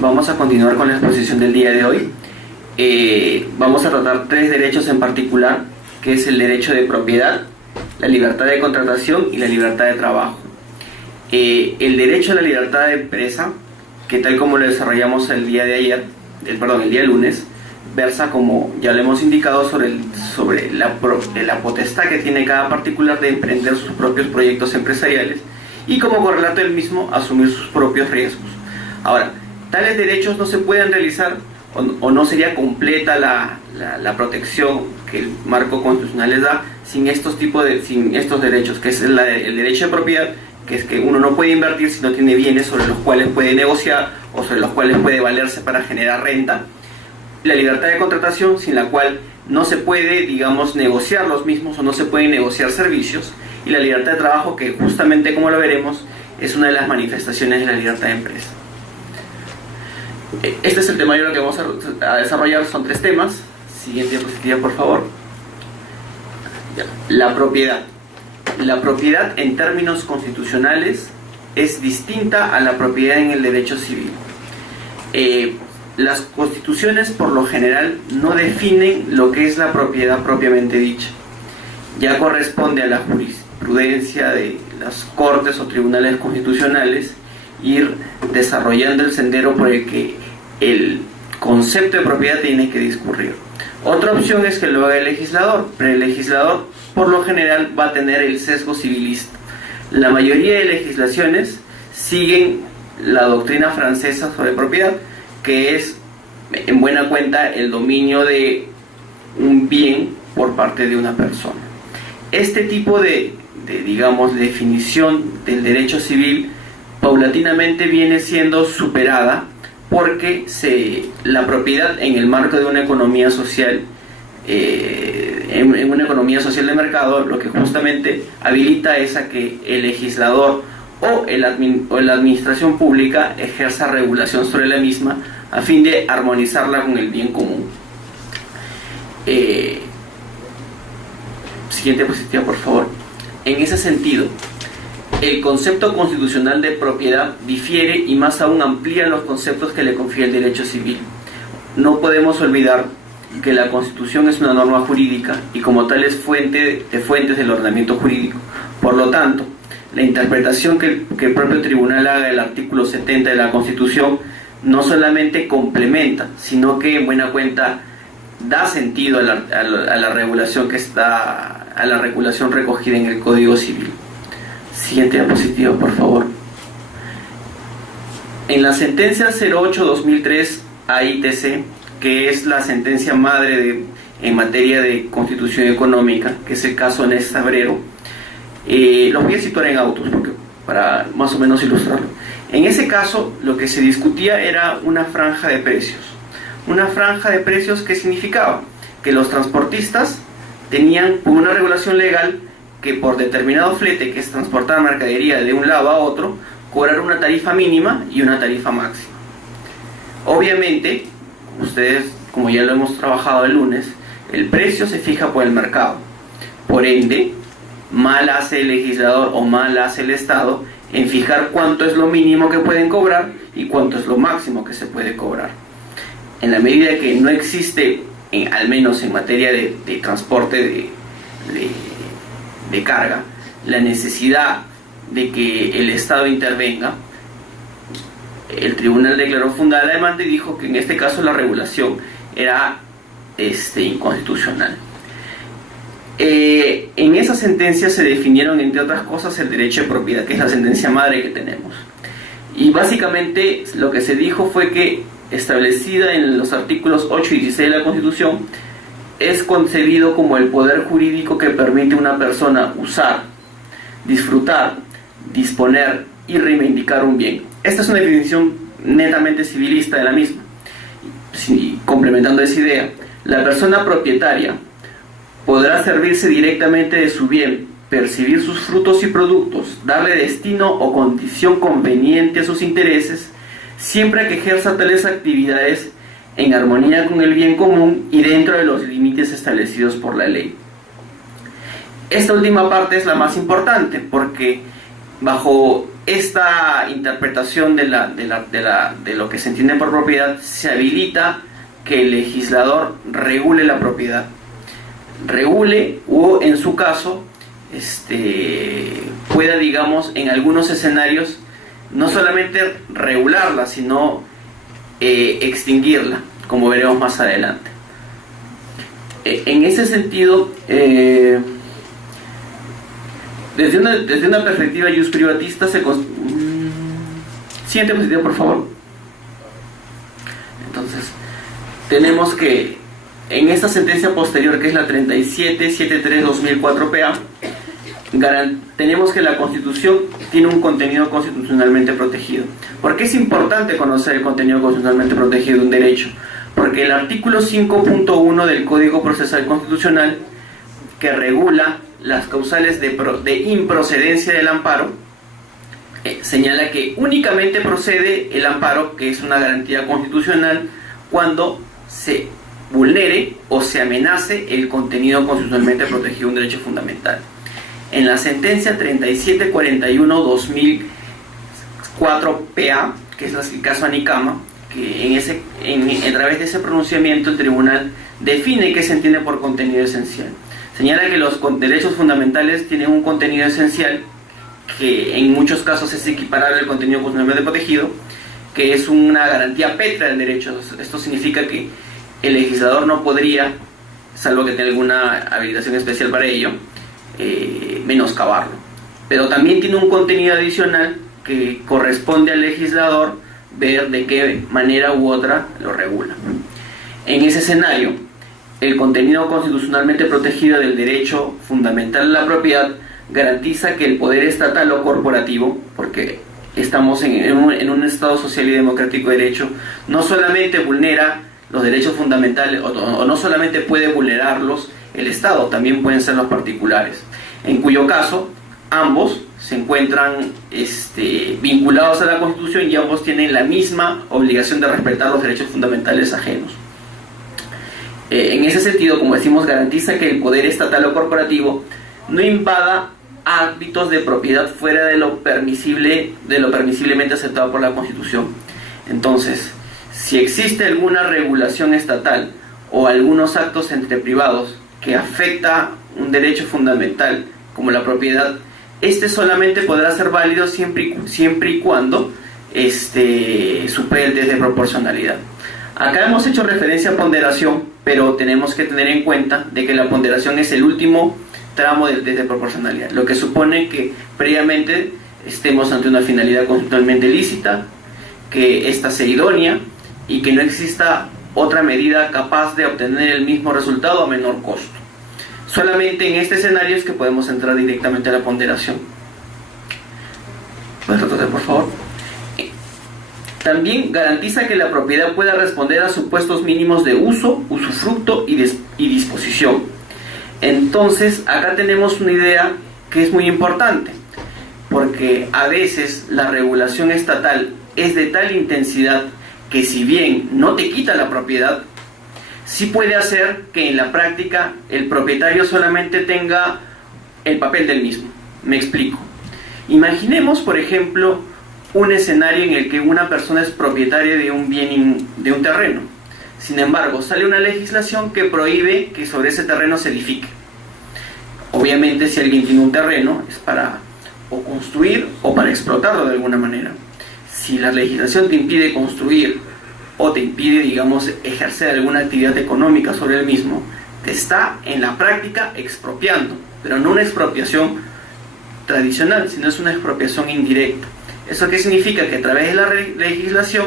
Vamos a continuar con la exposición del día de hoy. Vamos a tratar tres derechos en particular, que es el derecho de propiedad, la libertad de contratación y la libertad de trabajo. El derecho a la libertad de empresa, que tal como lo desarrollamos el día lunes, versa, como ya lo hemos indicado, sobre la potestad que tiene cada particular de emprender sus propios proyectos empresariales y, como correlato del mismo, asumir sus propios riesgos. Ahora, tales derechos no se pueden realizar o no sería completa la protección que el marco constitucional les da sin estos derechos, que es el derecho de propiedad, que es que uno no puede invertir si no tiene bienes sobre los cuales puede negociar o sobre los cuales puede valerse para generar renta. La libertad de contratación, sin la cual no se puede, negociar los mismos o no se pueden negociar servicios. Y la libertad de trabajo, que justamente, como lo veremos, es una de las manifestaciones de la libertad de empresa. Este es el temario que vamos a desarrollar. Son tres temas. Siguiente diapositiva, por favor. La propiedad. La propiedad, en términos constitucionales, es distinta a la propiedad en el derecho civil. Las constituciones, por lo general, no definen lo que es la propiedad propiamente dicha. Ya corresponde a la jurisprudencia de las cortes o tribunales constitucionales ir desarrollando el sendero por el que el concepto de propiedad tiene que discurrir. Otra opción es que lo haga el legislador, pero el legislador, por lo general, va a tener el sesgo civilista. La mayoría de legislaciones siguen la doctrina francesa sobre propiedad, que es, en buena cuenta, el dominio de un bien por parte de una persona. Este tipo de definición del derecho civil paulatinamente viene siendo superada porque la propiedad, en el marco de una economía social, en una economía social de mercado, lo que justamente habilita es a que el legislador o la administración pública ejerza regulación sobre la misma a fin de armonizarla con el bien común. Siguiente diapositiva, por favor. En ese sentido, el concepto constitucional de propiedad difiere y más aún amplía los conceptos que le confiere el derecho civil. No podemos olvidar que la Constitución es una norma jurídica y como tal es fuentes del ordenamiento jurídico. Por lo tanto, la interpretación que el propio tribunal haga del artículo 70 de la Constitución no solamente complementa, sino que, en buena cuenta, da sentido a la regulación a la regulación recogida en el Código Civil. Siguiente diapositiva, por favor. En la sentencia 08/2003 AITC, que es la sentencia madre en materia de constitución económica, que es el caso Nés Abrero, los voy a situar en autos para más o menos ilustrarlo. En ese caso, lo que se discutía era una franja de precios. Una franja de precios que significaba que los transportistas tenían una regulación legal que por determinado flete, que es transportar mercadería de un lado a otro, cobrar una tarifa mínima y una tarifa máxima. Obviamente, ustedes, como ya lo hemos trabajado el lunes, el precio se fija por el mercado. Por ende, mal hace el legislador o mal hace el Estado en fijar cuánto es lo mínimo que pueden cobrar y cuánto es lo máximo que se puede cobrar. En la medida que no existe, al menos en materia de transporte de carga, la necesidad de que el Estado intervenga, el tribunal declaró fundada la demanda y dijo que en este caso la regulación era inconstitucional. En esa sentencia se definieron, entre otras cosas, el derecho de propiedad, que es la sentencia madre que tenemos. Y básicamente lo que se dijo fue que, establecida en los artículos 8 y 16 de la Constitución, es concebido como el poder jurídico que permite a una persona usar, disfrutar, disponer y reivindicar un bien. Esta es una definición netamente civilista de la misma. Complementando esa idea, la persona propietaria podrá servirse directamente de su bien, percibir sus frutos y productos, darle destino o condición conveniente a sus intereses, siempre que ejerza tales actividades en armonía con el bien común y dentro de los límites establecidos por la ley. Esta última parte es la más importante porque bajo esta interpretación de lo que se entiende por propiedad, se habilita que el legislador regule la propiedad. Regule, o en su caso, pueda, digamos, en algunos escenarios, no solamente regularla, sino extinguirla, como veremos más adelante. En ese sentido, desde una perspectiva privatista, siguiente diapositiva, por favor. Entonces, tenemos que en esta sentencia posterior, que es la 3773/2004 PA, tenemos que la Constitución tiene un contenido constitucionalmente protegido. ¿Por qué es importante conocer el contenido constitucionalmente protegido de un derecho? Porque el artículo 5.1 del Código Procesal Constitucional, que regula las causales de improcedencia del amparo, señala que únicamente procede el amparo, que es una garantía constitucional, cuando se vulnere o se amenace el contenido constitucionalmente protegido de un derecho fundamental. En la sentencia 3741/2004 PA, que es el caso Anicama, que a través de ese pronunciamiento el tribunal define qué se entiende por contenido esencial. Señala que los derechos fundamentales tienen un contenido esencial que en muchos casos es equiparable al contenido constitucionalmente protegido, que es una garantía pétrea del derecho. Esto significa que el legislador no podría, salvo que tenga alguna habilitación especial para ello, menoscabarlo. Pero también tiene un contenido adicional que corresponde al legislador ver de qué manera u otra lo regula. En ese escenario, el contenido constitucionalmente protegido del derecho fundamental a la propiedad garantiza que el poder estatal o corporativo, porque estamos en un Estado social y democrático de derecho, no solamente vulnera los derechos fundamentales, o no solamente puede vulnerarlos el Estado, también pueden ser los particulares, en cuyo caso ambos se encuentran vinculados a la Constitución y ambos tienen la misma obligación de respetar los derechos fundamentales ajenos. En ese sentido, como decimos, garantiza que el poder estatal o corporativo no invada ámbitos de propiedad fuera de lo permisiblemente aceptado por la Constitución. Entonces, si existe alguna regulación estatal o algunos actos entre privados que afecta un derecho fundamental como la propiedad, solamente podrá ser válido siempre y cuando supere el test de proporcionalidad. Acá hemos hecho referencia a ponderación, pero tenemos que tener en cuenta de que la ponderación es el último tramo del test de proporcionalidad, lo que supone que previamente estemos ante una finalidad constitucionalmente lícita, que ésta sea idónea y que no exista otra medida capaz de obtener el mismo resultado a menor costo. Solamente en este escenario es que podemos entrar directamente a la ponderación. ¿Puedes retroceder, por favor? También garantiza que la propiedad pueda responder a supuestos mínimos de uso, usufructo y disposición. Entonces, acá tenemos una idea que es muy importante, porque a veces la regulación estatal es de tal intensidad que, si bien no te quita la propiedad, sí puede hacer que en la práctica el propietario solamente tenga el papel del mismo. Me explico. Imaginemos, por ejemplo, un escenario en el que una persona es propietaria de un bien, de un terreno. Sin embargo, sale una legislación que prohíbe que sobre ese terreno se edifique. Obviamente, si alguien tiene un terreno, es para o construir o para explotarlo de alguna manera. Si la legislación te impide construir o te impide, digamos, ejercer alguna actividad económica sobre el mismo, te está en la práctica expropiando, pero no una expropiación tradicional, sino es una expropiación indirecta. ¿Eso qué significa? Que a través de la legislación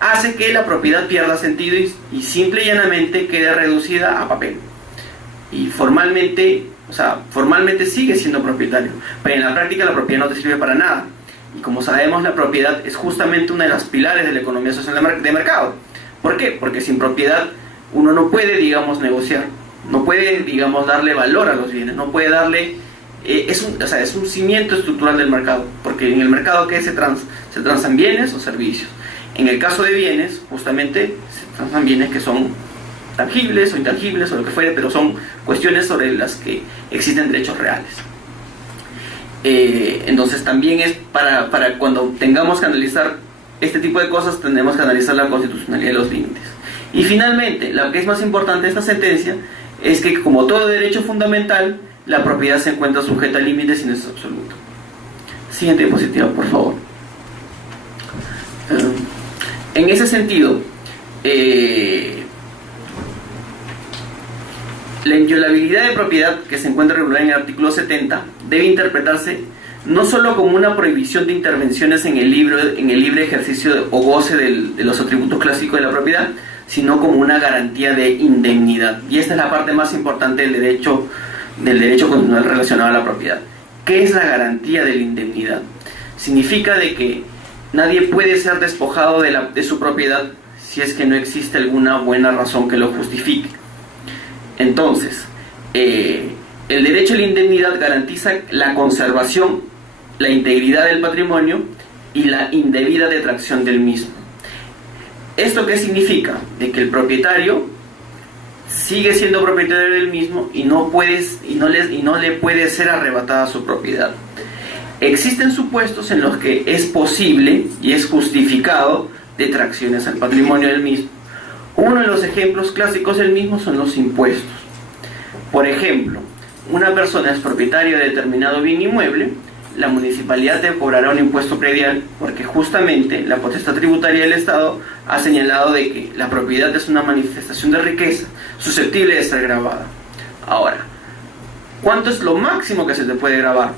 hace que la propiedad pierda sentido y simple y llanamente quede reducida a papel. Y formalmente sigue siendo propietario, pero en la práctica la propiedad no te sirve para nada. Y como sabemos, la propiedad es justamente una de las pilares de la economía social de mercado. ¿Por qué? Porque sin propiedad uno no puede, digamos, negociar, no puede, digamos, darle valor a los bienes, no puede darle... es un cimiento estructural del mercado, porque en el mercado ¿qué se transan bienes o servicios? En el caso de bienes, justamente se transan bienes que son tangibles o intangibles o lo que fuere, pero son cuestiones sobre las que existen derechos reales. Entonces también es para cuando tengamos que analizar este tipo de cosas, tendremos que analizar la constitucionalidad de los límites. Y finalmente, la que es más importante de esta sentencia es que, como todo derecho fundamental, la propiedad se encuentra sujeta a límites y no es absoluto. Siguiente diapositiva, por favor. En ese sentido, la inviolabilidad de propiedad que se encuentra regulada en el artículo 70 debe interpretarse no solo como una prohibición de intervenciones en el libre ejercicio o goce de los atributos clásicos de la propiedad, sino como una garantía de indemnidad. Y esta es la parte más importante del derecho constitucional relacionado a la propiedad. ¿Qué es la garantía de la indemnidad? Significa de que nadie puede ser despojado de su propiedad si es que no existe alguna buena razón que lo justifique. Entonces, el derecho a la indemnidad garantiza la conservación, la integridad del patrimonio y la indebida detracción del mismo. ¿Esto qué significa? De que el propietario sigue siendo propietario del mismo y no le puede ser arrebatada su propiedad. Existen supuestos en los que es posible y es justificado detracciones al patrimonio del mismo. Uno de los ejemplos clásicos del mismo son los impuestos. Por ejemplo, una persona es propietaria de determinado bien inmueble, la municipalidad te cobrará un impuesto predial porque justamente la potestad tributaria del Estado ha señalado de que la propiedad es una manifestación de riqueza susceptible de ser grabada. Ahora, ¿cuánto es lo máximo que se te puede grabar?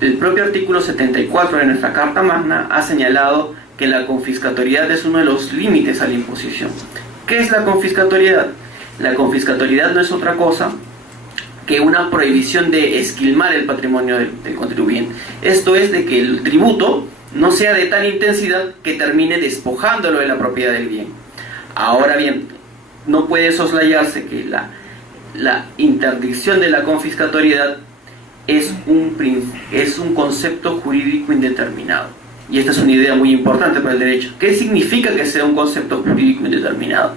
El propio artículo 74 de nuestra Carta Magna ha señalado que la confiscatoriedad es uno de los límites a la imposición. ¿Qué es la confiscatoriedad? La confiscatoriedad no es otra cosa que una prohibición de esquilmar el patrimonio del contribuyente. Esto es de que el tributo no sea de tal intensidad que termine despojándolo de la propiedad del bien. Ahora bien, no puede soslayarse que la interdicción de la confiscatoriedad es un concepto jurídico indeterminado. Y esta es una idea muy importante para el derecho. ¿Qué significa que sea un concepto jurídico indeterminado?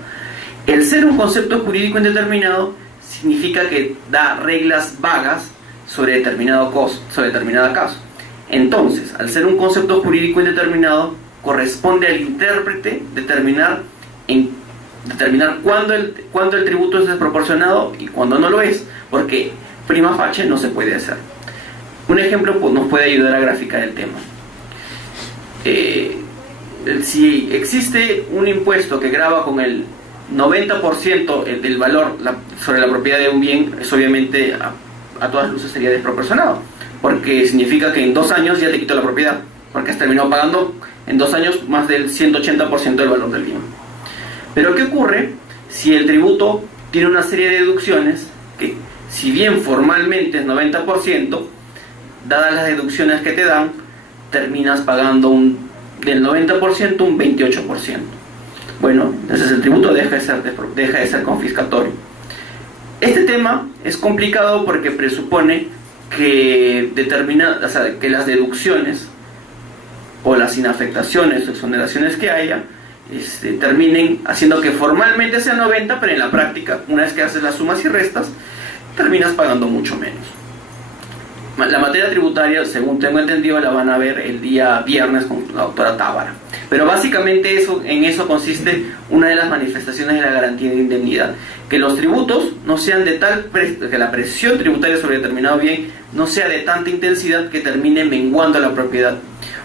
El ser un concepto jurídico indeterminado significa que da reglas vagas sobre determinada caso. Entonces, al ser un concepto jurídico indeterminado, corresponde al intérprete determinar cuándo el tributo es desproporcionado y cuándo no lo es, porque prima facie no se puede hacer. Un ejemplo nos puede ayudar a graficar el tema. Si existe un impuesto que grava con el 90% del valor sobre la propiedad de un bien, es obviamente a todas luces sería desproporcionado, porque significa que en 2 años ya te quitó la propiedad, porque has terminado pagando en 2 años más del 180% del valor del bien. Pero ¿qué ocurre si el tributo tiene una serie de deducciones que, si bien formalmente es 90%, dadas las deducciones que te dan, terminas pagando del 90% un 28%? Bueno, entonces el tributo deja de ser confiscatorio. Este tema es complicado porque presupone que que las deducciones o las inafectaciones o exoneraciones que haya terminen haciendo que formalmente sea 90, pero en la práctica, una vez que haces las sumas y restas, terminas pagando mucho menos. La materia tributaria, según tengo entendido, la van a ver el día viernes con la doctora Tábara. Pero básicamente en eso consiste una de las manifestaciones de la garantía de indemnidad. Que los tributos no sean que la presión tributaria sobre determinado bien no sea de tanta intensidad que termine menguando la propiedad.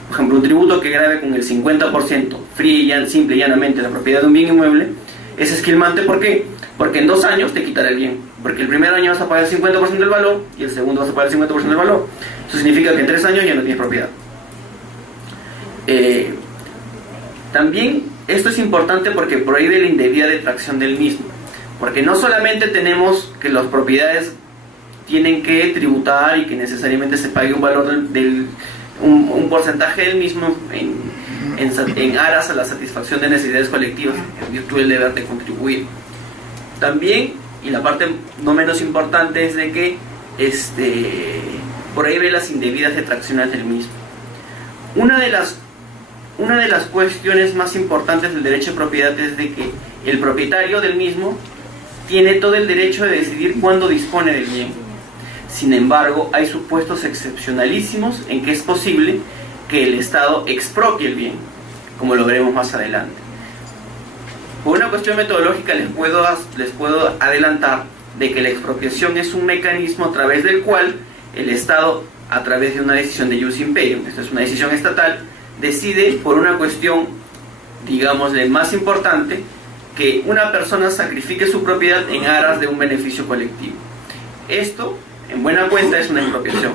Por ejemplo, un tributo que grave con el 50%, simple y llanamente, la propiedad de un bien inmueble, es esquilmante. ¿Por qué? Porque en 2 años te quitará el bien. Porque el primer año vas a pagar el 50% del valor y el segundo vas a pagar el 50% del valor. Eso significa que en 3 años ya no tienes propiedad. También esto es importante porque prohíbe la indebida detracción del mismo. Porque no solamente tenemos que las propiedades tienen que tributar y que necesariamente se pague un valor un porcentaje del mismo en aras a la satisfacción de necesidades colectivas, en virtud del deber de contribuir. También, y la parte no menos importante, es de que prohíbe las indebidas detracciones del mismo. Una de las cuestiones más importantes del derecho de propiedad es de que el propietario del mismo tiene todo el derecho de decidir cuándo dispone del bien. Sin embargo, hay supuestos excepcionalísimos en que es posible que el Estado expropie el bien, como lo veremos más adelante. Por una cuestión metodológica les puedo adelantar de que la expropiación es un mecanismo a través del cual el Estado, a través de una decisión de ius imperium, esta es una decisión estatal, decide por una cuestión, digámosle, más importante, que una persona sacrifique su propiedad en aras de un beneficio colectivo. Esto, en buena cuenta, es una expropiación.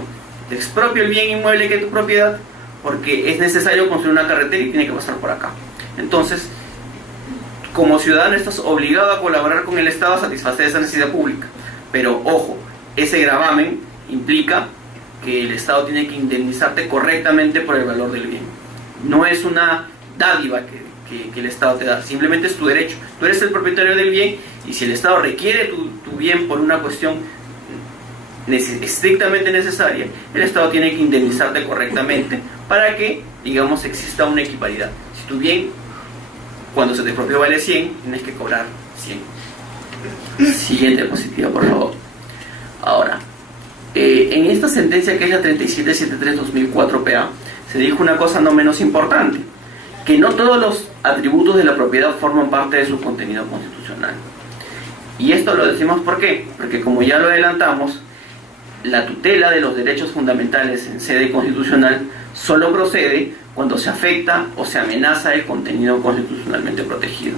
Te expropio el bien inmueble que es tu propiedad porque es necesario construir una carretera y tiene que pasar por acá. Entonces, como ciudadano estás obligado a colaborar con el Estado a satisfacer esa necesidad pública. Pero, ojo, ese gravamen implica que el Estado tiene que indemnizarte correctamente por el valor del bien. No es una dádiva que el Estado te da, simplemente es tu derecho. Tú eres el propietario del bien y si el Estado requiere tu bien por una cuestión estrictamente necesaria, el Estado tiene que indemnizarte correctamente para que, digamos, exista una equiparidad. Si tu bien, cuando se te expropió, vale 100, tienes que cobrar 100. Siguiente diapositiva, por favor. Ahora, en esta sentencia, que es la 3773-2004 PA, se dijo una cosa no menos importante, que no todos los atributos de la propiedad forman parte de su contenido constitucional. Y esto lo decimos ¿por qué? Porque, como ya lo adelantamos, la tutela de los derechos fundamentales en sede constitucional solo procede cuando se afecta o se amenaza el contenido constitucionalmente protegido.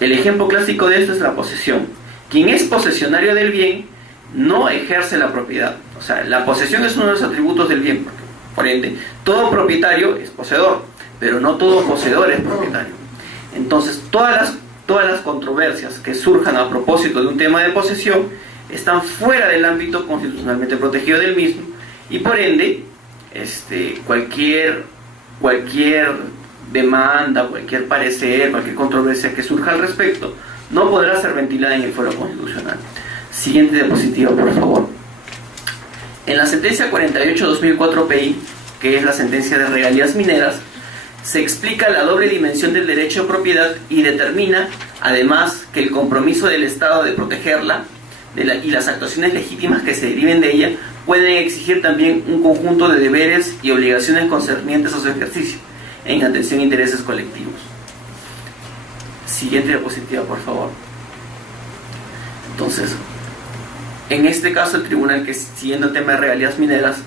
El ejemplo clásico de esto es la posesión. Quien es posesionario del bien no ejerce la propiedad. O sea, la posesión es uno de los atributos del bien. Por ende, todo propietario es poseedor, pero no todo poseedor es propietario. Entonces, todas las controversias que surjan a propósito de un tema de posesión están fuera del ámbito constitucionalmente protegido del mismo, y por ende cualquier demanda, cualquier parecer, cualquier controversia que surja al respecto no podrá ser ventilada en el foro constitucional. Siguiente diapositiva, por favor. En la sentencia 48-2004 PI, que es la sentencia de regalías mineras, se explica la doble dimensión del derecho de propiedad y determina, además, que el compromiso del Estado de protegerla y las actuaciones legítimas que se deriven de ella pueden exigir también un conjunto de deberes y obligaciones concernientes a su ejercicio, en atención a intereses colectivos. Siguiente diapositiva, por favor. Entonces, en este caso, el tribunal, que siguiendo el tema de regalías mineras,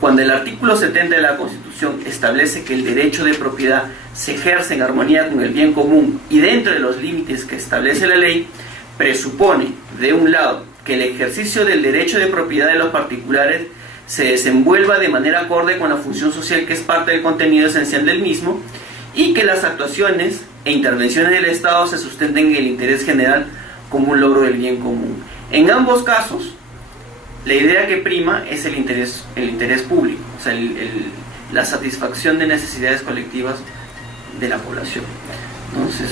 cuando el artículo 70 de la Constitución establece que el derecho de propiedad se ejerce en armonía con el bien común y dentro de los límites que establece la ley, presupone, de un lado, que el ejercicio del derecho de propiedad de los particulares se desenvuelva de manera acorde con la función social que es parte del contenido esencial del mismo, y que las actuaciones e intervenciones del Estado se sustenten en el interés general como un logro del bien común. En ambos casos, la idea que prima es el interés público, o sea, la satisfacción de necesidades colectivas de la población. Entonces,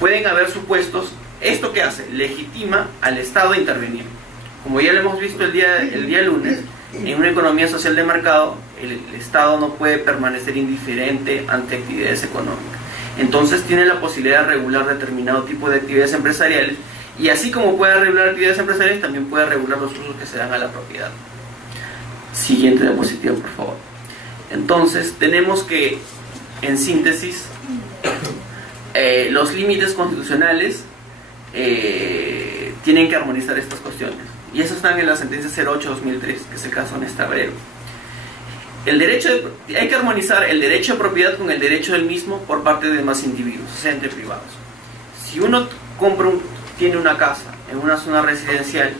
pueden haber supuestos. ¿Esto qué hace? Legitima al Estado a intervenir. Como ya lo hemos visto el día lunes, en una economía social de mercado, el Estado no puede permanecer indiferente ante actividades económicas. Entonces tiene la posibilidad de regular determinado tipo de actividades empresariales, y así como puede regular actividades empresariales, también puede regular los usos que se dan a la propiedad. Siguiente diapositiva, por favor. Entonces, tenemos que, en síntesis, los límites constitucionales tienen que armonizar estas cuestiones, y eso están en la sentencia 08-2003, que es el caso Néstor Abrero. Hay que armonizar el derecho de propiedad con el derecho del mismo por parte de demás individuos, o sea, entre privados. Si uno tiene una casa en una zona residencial,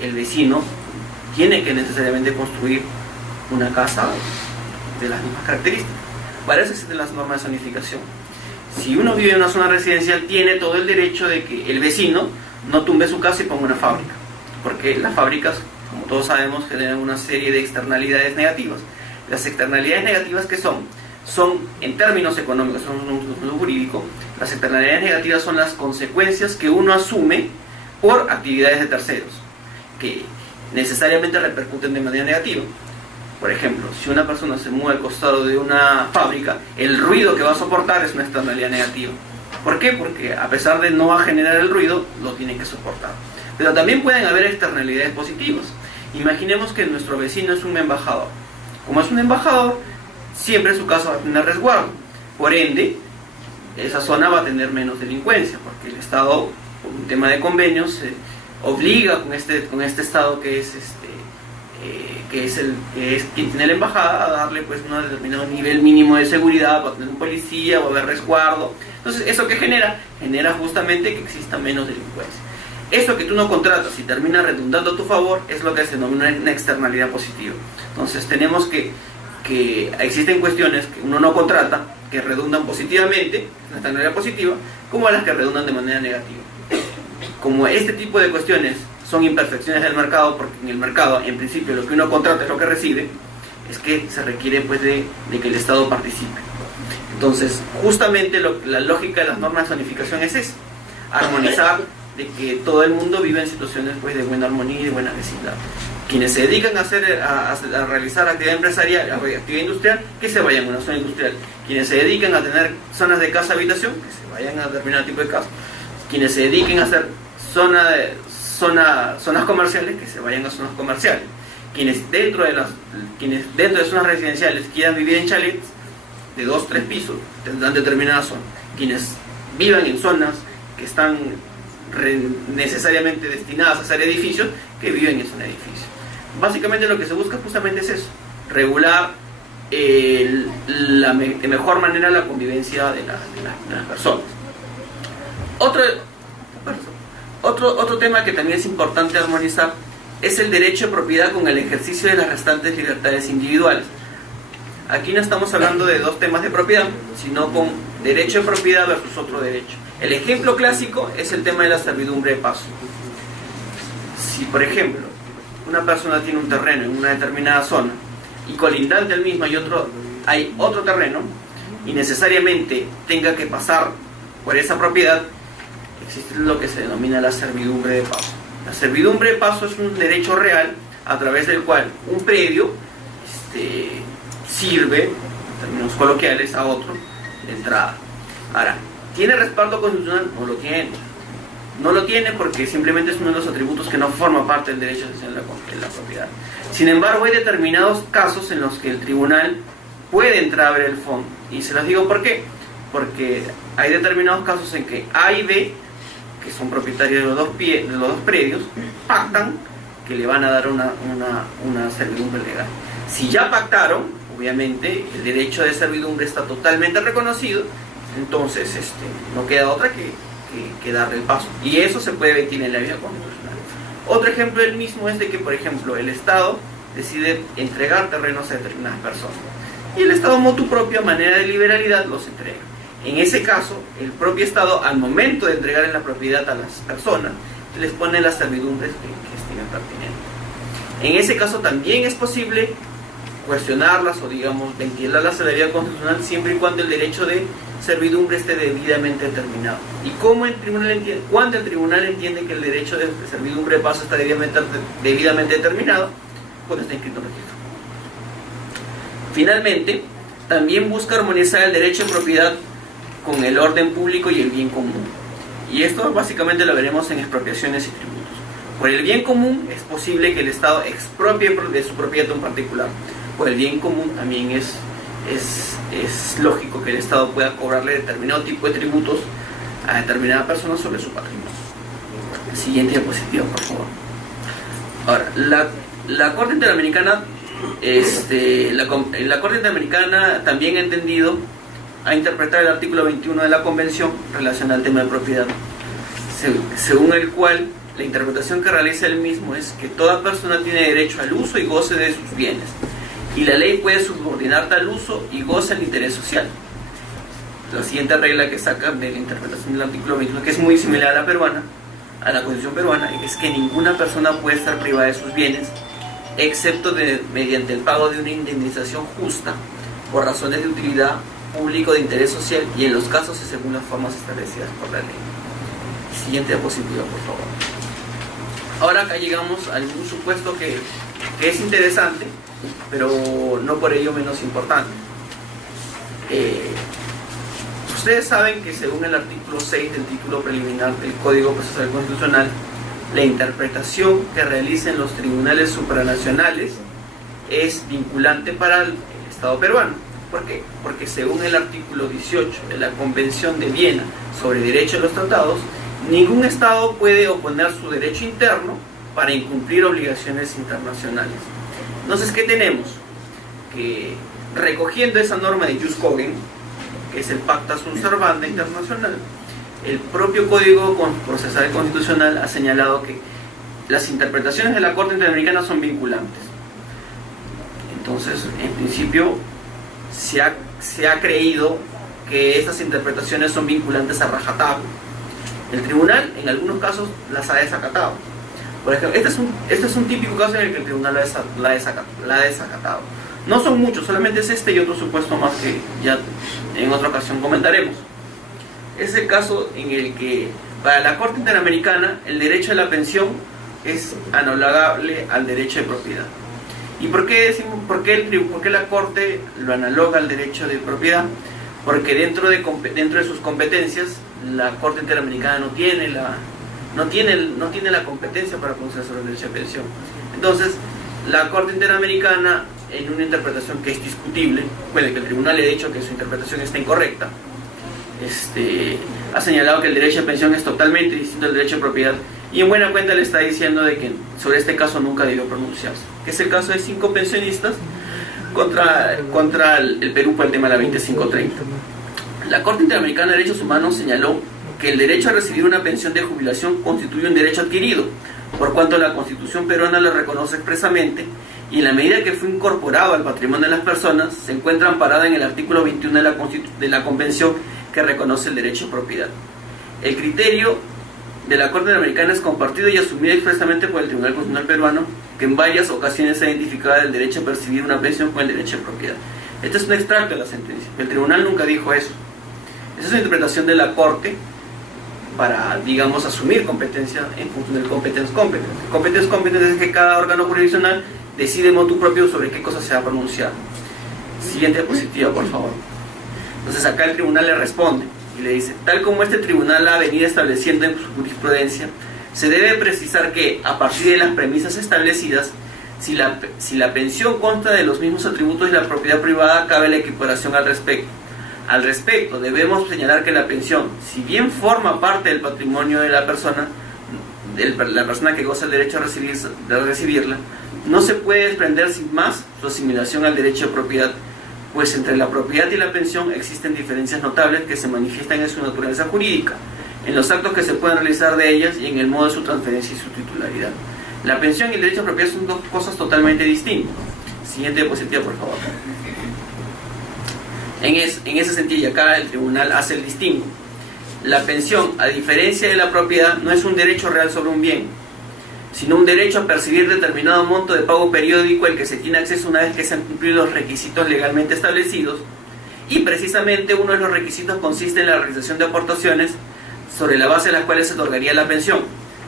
el vecino tiene que necesariamente construir una casa de las mismas características. Para eso existen las normas de zonificación. Si uno vive en una zona residencial, tiene todo el derecho de que el vecino no tumbe su casa y ponga una fábrica, porque las fábricas, como todos sabemos, generan una serie de externalidades negativas. Las externalidades negativas, ¿qué son? Son, en términos económicos, son un jurídico, las externalidades negativas son las consecuencias que uno asume por actividades de terceros, que necesariamente repercuten de manera negativa. Por ejemplo, si una persona se mueve al costado de una fábrica, el ruido que va a soportar es una externalidad negativa. ¿Por qué? Porque a pesar de no generar el ruido, lo tiene que soportar. Pero también pueden haber externalidades positivas. Imaginemos que nuestro vecino es un embajador. Como es un embajador, siempre su casa va a tener resguardo. Por ende, esa zona va a tener menos delincuencia, porque el Estado, por un tema de convenios, obliga con este Estado que es quien tiene la embajada a darle pues un determinado nivel mínimo de seguridad, va a tener un policía, va a haber resguardo. Entonces, ¿eso qué genera? Genera justamente que exista menos delincuencia. Eso que tú no contratas y termina redundando a tu favor es lo que se denomina una externalidad positiva. Entonces, tenemos que existen cuestiones que uno no contrata, que redundan positivamente, una externalidad positiva, como las que redundan de manera negativa. Como este tipo de cuestiones son imperfecciones del mercado, porque en el mercado, en principio, lo que uno contrata es lo que recibe, es que se requiere pues de que el Estado participe. Entonces, justamente la lógica de las normas de zonificación es esa, armonizar de que todo el mundo vive en situaciones pues de buena armonía y de buena vecindad. Quienes se dedican a realizar actividad empresarial, actividad industrial, que se vayan a una zona industrial. Quienes se dedican a tener zonas de casa-habitación, que se vayan a determinado tipo de casa. Quienes se dediquen a hacer zonas comerciales, que se vayan a zonas comerciales. Quienes dentro de zonas residenciales quieran vivir en chalets de 2-3 pisos, tendrán determinada zona. Quienes vivan en zonas que están necesariamente destinadas a ser edificios, que viven en zona de edificios. Básicamente lo que se busca justamente es eso, regular de mejor manera la convivencia de las personas. Otro tema que también es importante armonizar es el derecho de propiedad con el ejercicio de las restantes libertades individuales. Aquí no estamos hablando de dos temas de propiedad, sino con derecho de propiedad versus otro derecho. El ejemplo clásico es el tema de la servidumbre de paso. Si, por ejemplo, una persona tiene un terreno en una determinada zona y colindante al mismo hay otro terreno y necesariamente tenga que pasar por esa propiedad, existe lo que se denomina la servidumbre de paso. La servidumbre de paso es un derecho real a través del cual un predio sirve, en términos coloquiales, a otro de entrada. Ahora, ¿tiene respaldo constitucional? No lo tiene. No lo tiene porque simplemente es uno de los atributos que no forma parte del derecho de la propiedad. Sin embargo, hay determinados casos en los que el tribunal puede entrar a ver el fondo. Y se los digo por qué. Porque hay determinados casos en que A y B, que son propietarios de los dos predios, pactan que le van a dar una servidumbre legal. Si ya pactaron, obviamente el derecho de servidumbre está totalmente reconocido, entonces no queda otra que darle el paso. Y eso se puede vertir en la vía constitucional. Otro ejemplo del mismo es de que, por ejemplo, el Estado decide entregar terrenos a determinadas personas. Y el Estado, motu propio, a manera de liberalidad, los entrega. En ese caso, el propio Estado, al momento de entregar en la propiedad a las personas, les pone las servidumbres que estimen pertinentes. En ese caso también es posible cuestionarlas o, digamos, ventilarlas a la vía constitucional siempre y cuando el derecho de servidumbre esté debidamente determinado. ¿Y cómo el tribunal entiende? Cuando el tribunal entiende que el derecho de servidumbre de paso está debidamente determinado, cuando está inscrito en registro. Finalmente, también busca armonizar el derecho de propiedad con el orden público y el bien común. Y esto básicamente lo veremos en expropiaciones y tributos. Por el bien común es posible que el Estado expropie de su propiedad en particular. Por el bien común también es lógico que el Estado pueda cobrarle determinado tipo de tributos a determinada persona sobre su patrimonio. Siguiente diapositiva, por favor. Ahora, la Corte Interamericana, la Corte Interamericana también ha entendido a interpretar el artículo 21 de la Convención relacionado al tema de propiedad, según el cual la interpretación que realiza el mismo es que toda persona tiene derecho al uso y goce de sus bienes, y la ley puede subordinar tal uso y goce al interés social. La siguiente regla que sacan de la interpretación del artículo 21, que es muy similar a la peruana, a la Constitución peruana, es que ninguna persona puede estar privada de sus bienes, excepto mediante el pago de una indemnización justa por razones de utilidad público, de interés social, y en los casos y según las formas establecidas por la ley. Siguiente diapositiva, por favor. Ahora acá llegamos a un supuesto que es interesante, pero no por ello menos importante. Ustedes saben que según el artículo 6 del título preliminar del Código Procesal Constitucional, la interpretación que realicen los tribunales supranacionales es vinculante para el Estado peruano. ¿Por qué? Porque según el artículo 18 de la Convención de Viena sobre Derecho de los Tratados, ningún Estado puede oponer su derecho interno para incumplir obligaciones internacionales. Entonces, ¿qué tenemos? Que recogiendo esa norma de Jus Cogens, que es el Pacta Sunt Servanda internacional, el propio Código Procesal Constitucional ha señalado que las interpretaciones de la Corte Interamericana son vinculantes. Entonces, en principio, se ha creído que estas interpretaciones son vinculantes a rajatabla. El tribunal, en algunos casos, las ha desacatado. Por ejemplo, este es un típico caso en el que el tribunal la ha desacatado. No son muchos, solamente es este y otro supuesto más que ya en otra ocasión comentaremos. Es el caso en el que para la Corte Interamericana el derecho a la pensión es analogable al derecho de propiedad. ¿Y por qué la Corte lo analoga al derecho de propiedad? Porque dentro de sus competencias la Corte Interamericana no tiene la competencia para pronunciarse sobre el derecho de pensión. Entonces, la Corte Interamericana, en una interpretación que es discutible, bueno, que el tribunal le ha dicho que su interpretación está incorrecta, ha señalado que el derecho de pensión es totalmente distinto al derecho de propiedad, y en buena cuenta le está diciendo de que sobre este caso nunca debió pronunciarse, que es el caso de 5 pensionistas contra el Perú por el tema de la 2530. La Corte Interamericana de Derechos Humanos señaló que el derecho a recibir una pensión de jubilación constituye un derecho adquirido, por cuanto la Constitución peruana lo reconoce expresamente, y en la medida que fue incorporado al patrimonio de las personas, se encuentra amparada en el artículo 21 de la Convención que reconoce el derecho a propiedad. El criterio de la Corte Interamericana es compartido y asumido expresamente por el Tribunal Constitucional peruano, que en varias ocasiones ha identificado el derecho a percibir una pensión con el derecho de propiedad. Este es un extracto de la sentencia. El tribunal nunca dijo eso. Esa es una interpretación de la Corte para, digamos, asumir competencia en función del competence competence. Competence competence es que cada órgano jurisdiccional decide motu propio sobre qué cosa se va a pronunciar. Siguiente diapositiva, por favor. Entonces acá el tribunal le responde y le dice: tal como este tribunal ha venido estableciendo en su jurisprudencia, se debe precisar que, a partir de las premisas establecidas, si la pensión consta de los mismos atributos de la propiedad privada, cabe la equiparación al respecto. Al respecto, debemos señalar que la pensión, si bien forma parte del patrimonio de la persona que goza el derecho de recibirla, no se puede desprender sin más su asimilación al derecho de propiedad, pues entre la propiedad y la pensión existen diferencias notables que se manifiestan en su naturaleza jurídica, en los actos que se pueden realizar de ellas y en el modo de su transferencia y su titularidad. La pensión y el derecho a propiedad son dos cosas totalmente distintas. Siguiente diapositiva, por favor. En ese sentido, acá el tribunal hace el distingo. La pensión, a diferencia de la propiedad, no es un derecho real sobre un bien, sino un derecho a percibir determinado monto de pago periódico al que se tiene acceso una vez que se han cumplido los requisitos legalmente establecidos, y precisamente uno de los requisitos consiste en la realización de aportaciones sobre la base de las cuales se otorgaría la pensión,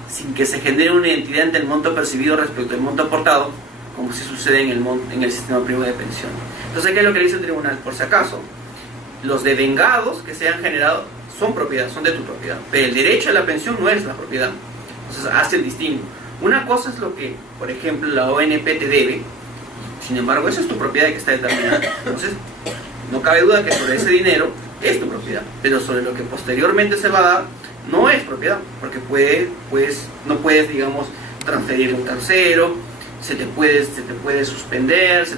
sin que se genere una identidad entre el monto percibido respecto al monto aportado, como si sucede en el sistema privado de pensión. Entonces, ¿qué es lo que dice el tribunal? Por si acaso, los devengados que se han generado son propiedad, son de tu propiedad, pero el derecho a la pensión no es la propiedad. Entonces hace el distingo. Una cosa es lo que, por ejemplo, la ONP te debe, sin embargo, eso es tu propiedad que está determinada. Entonces, no cabe duda que sobre ese dinero es tu propiedad, pero sobre lo que posteriormente se va a dar, no es propiedad, porque no puedes, digamos, transferirle a un tercero, se te puede suspender,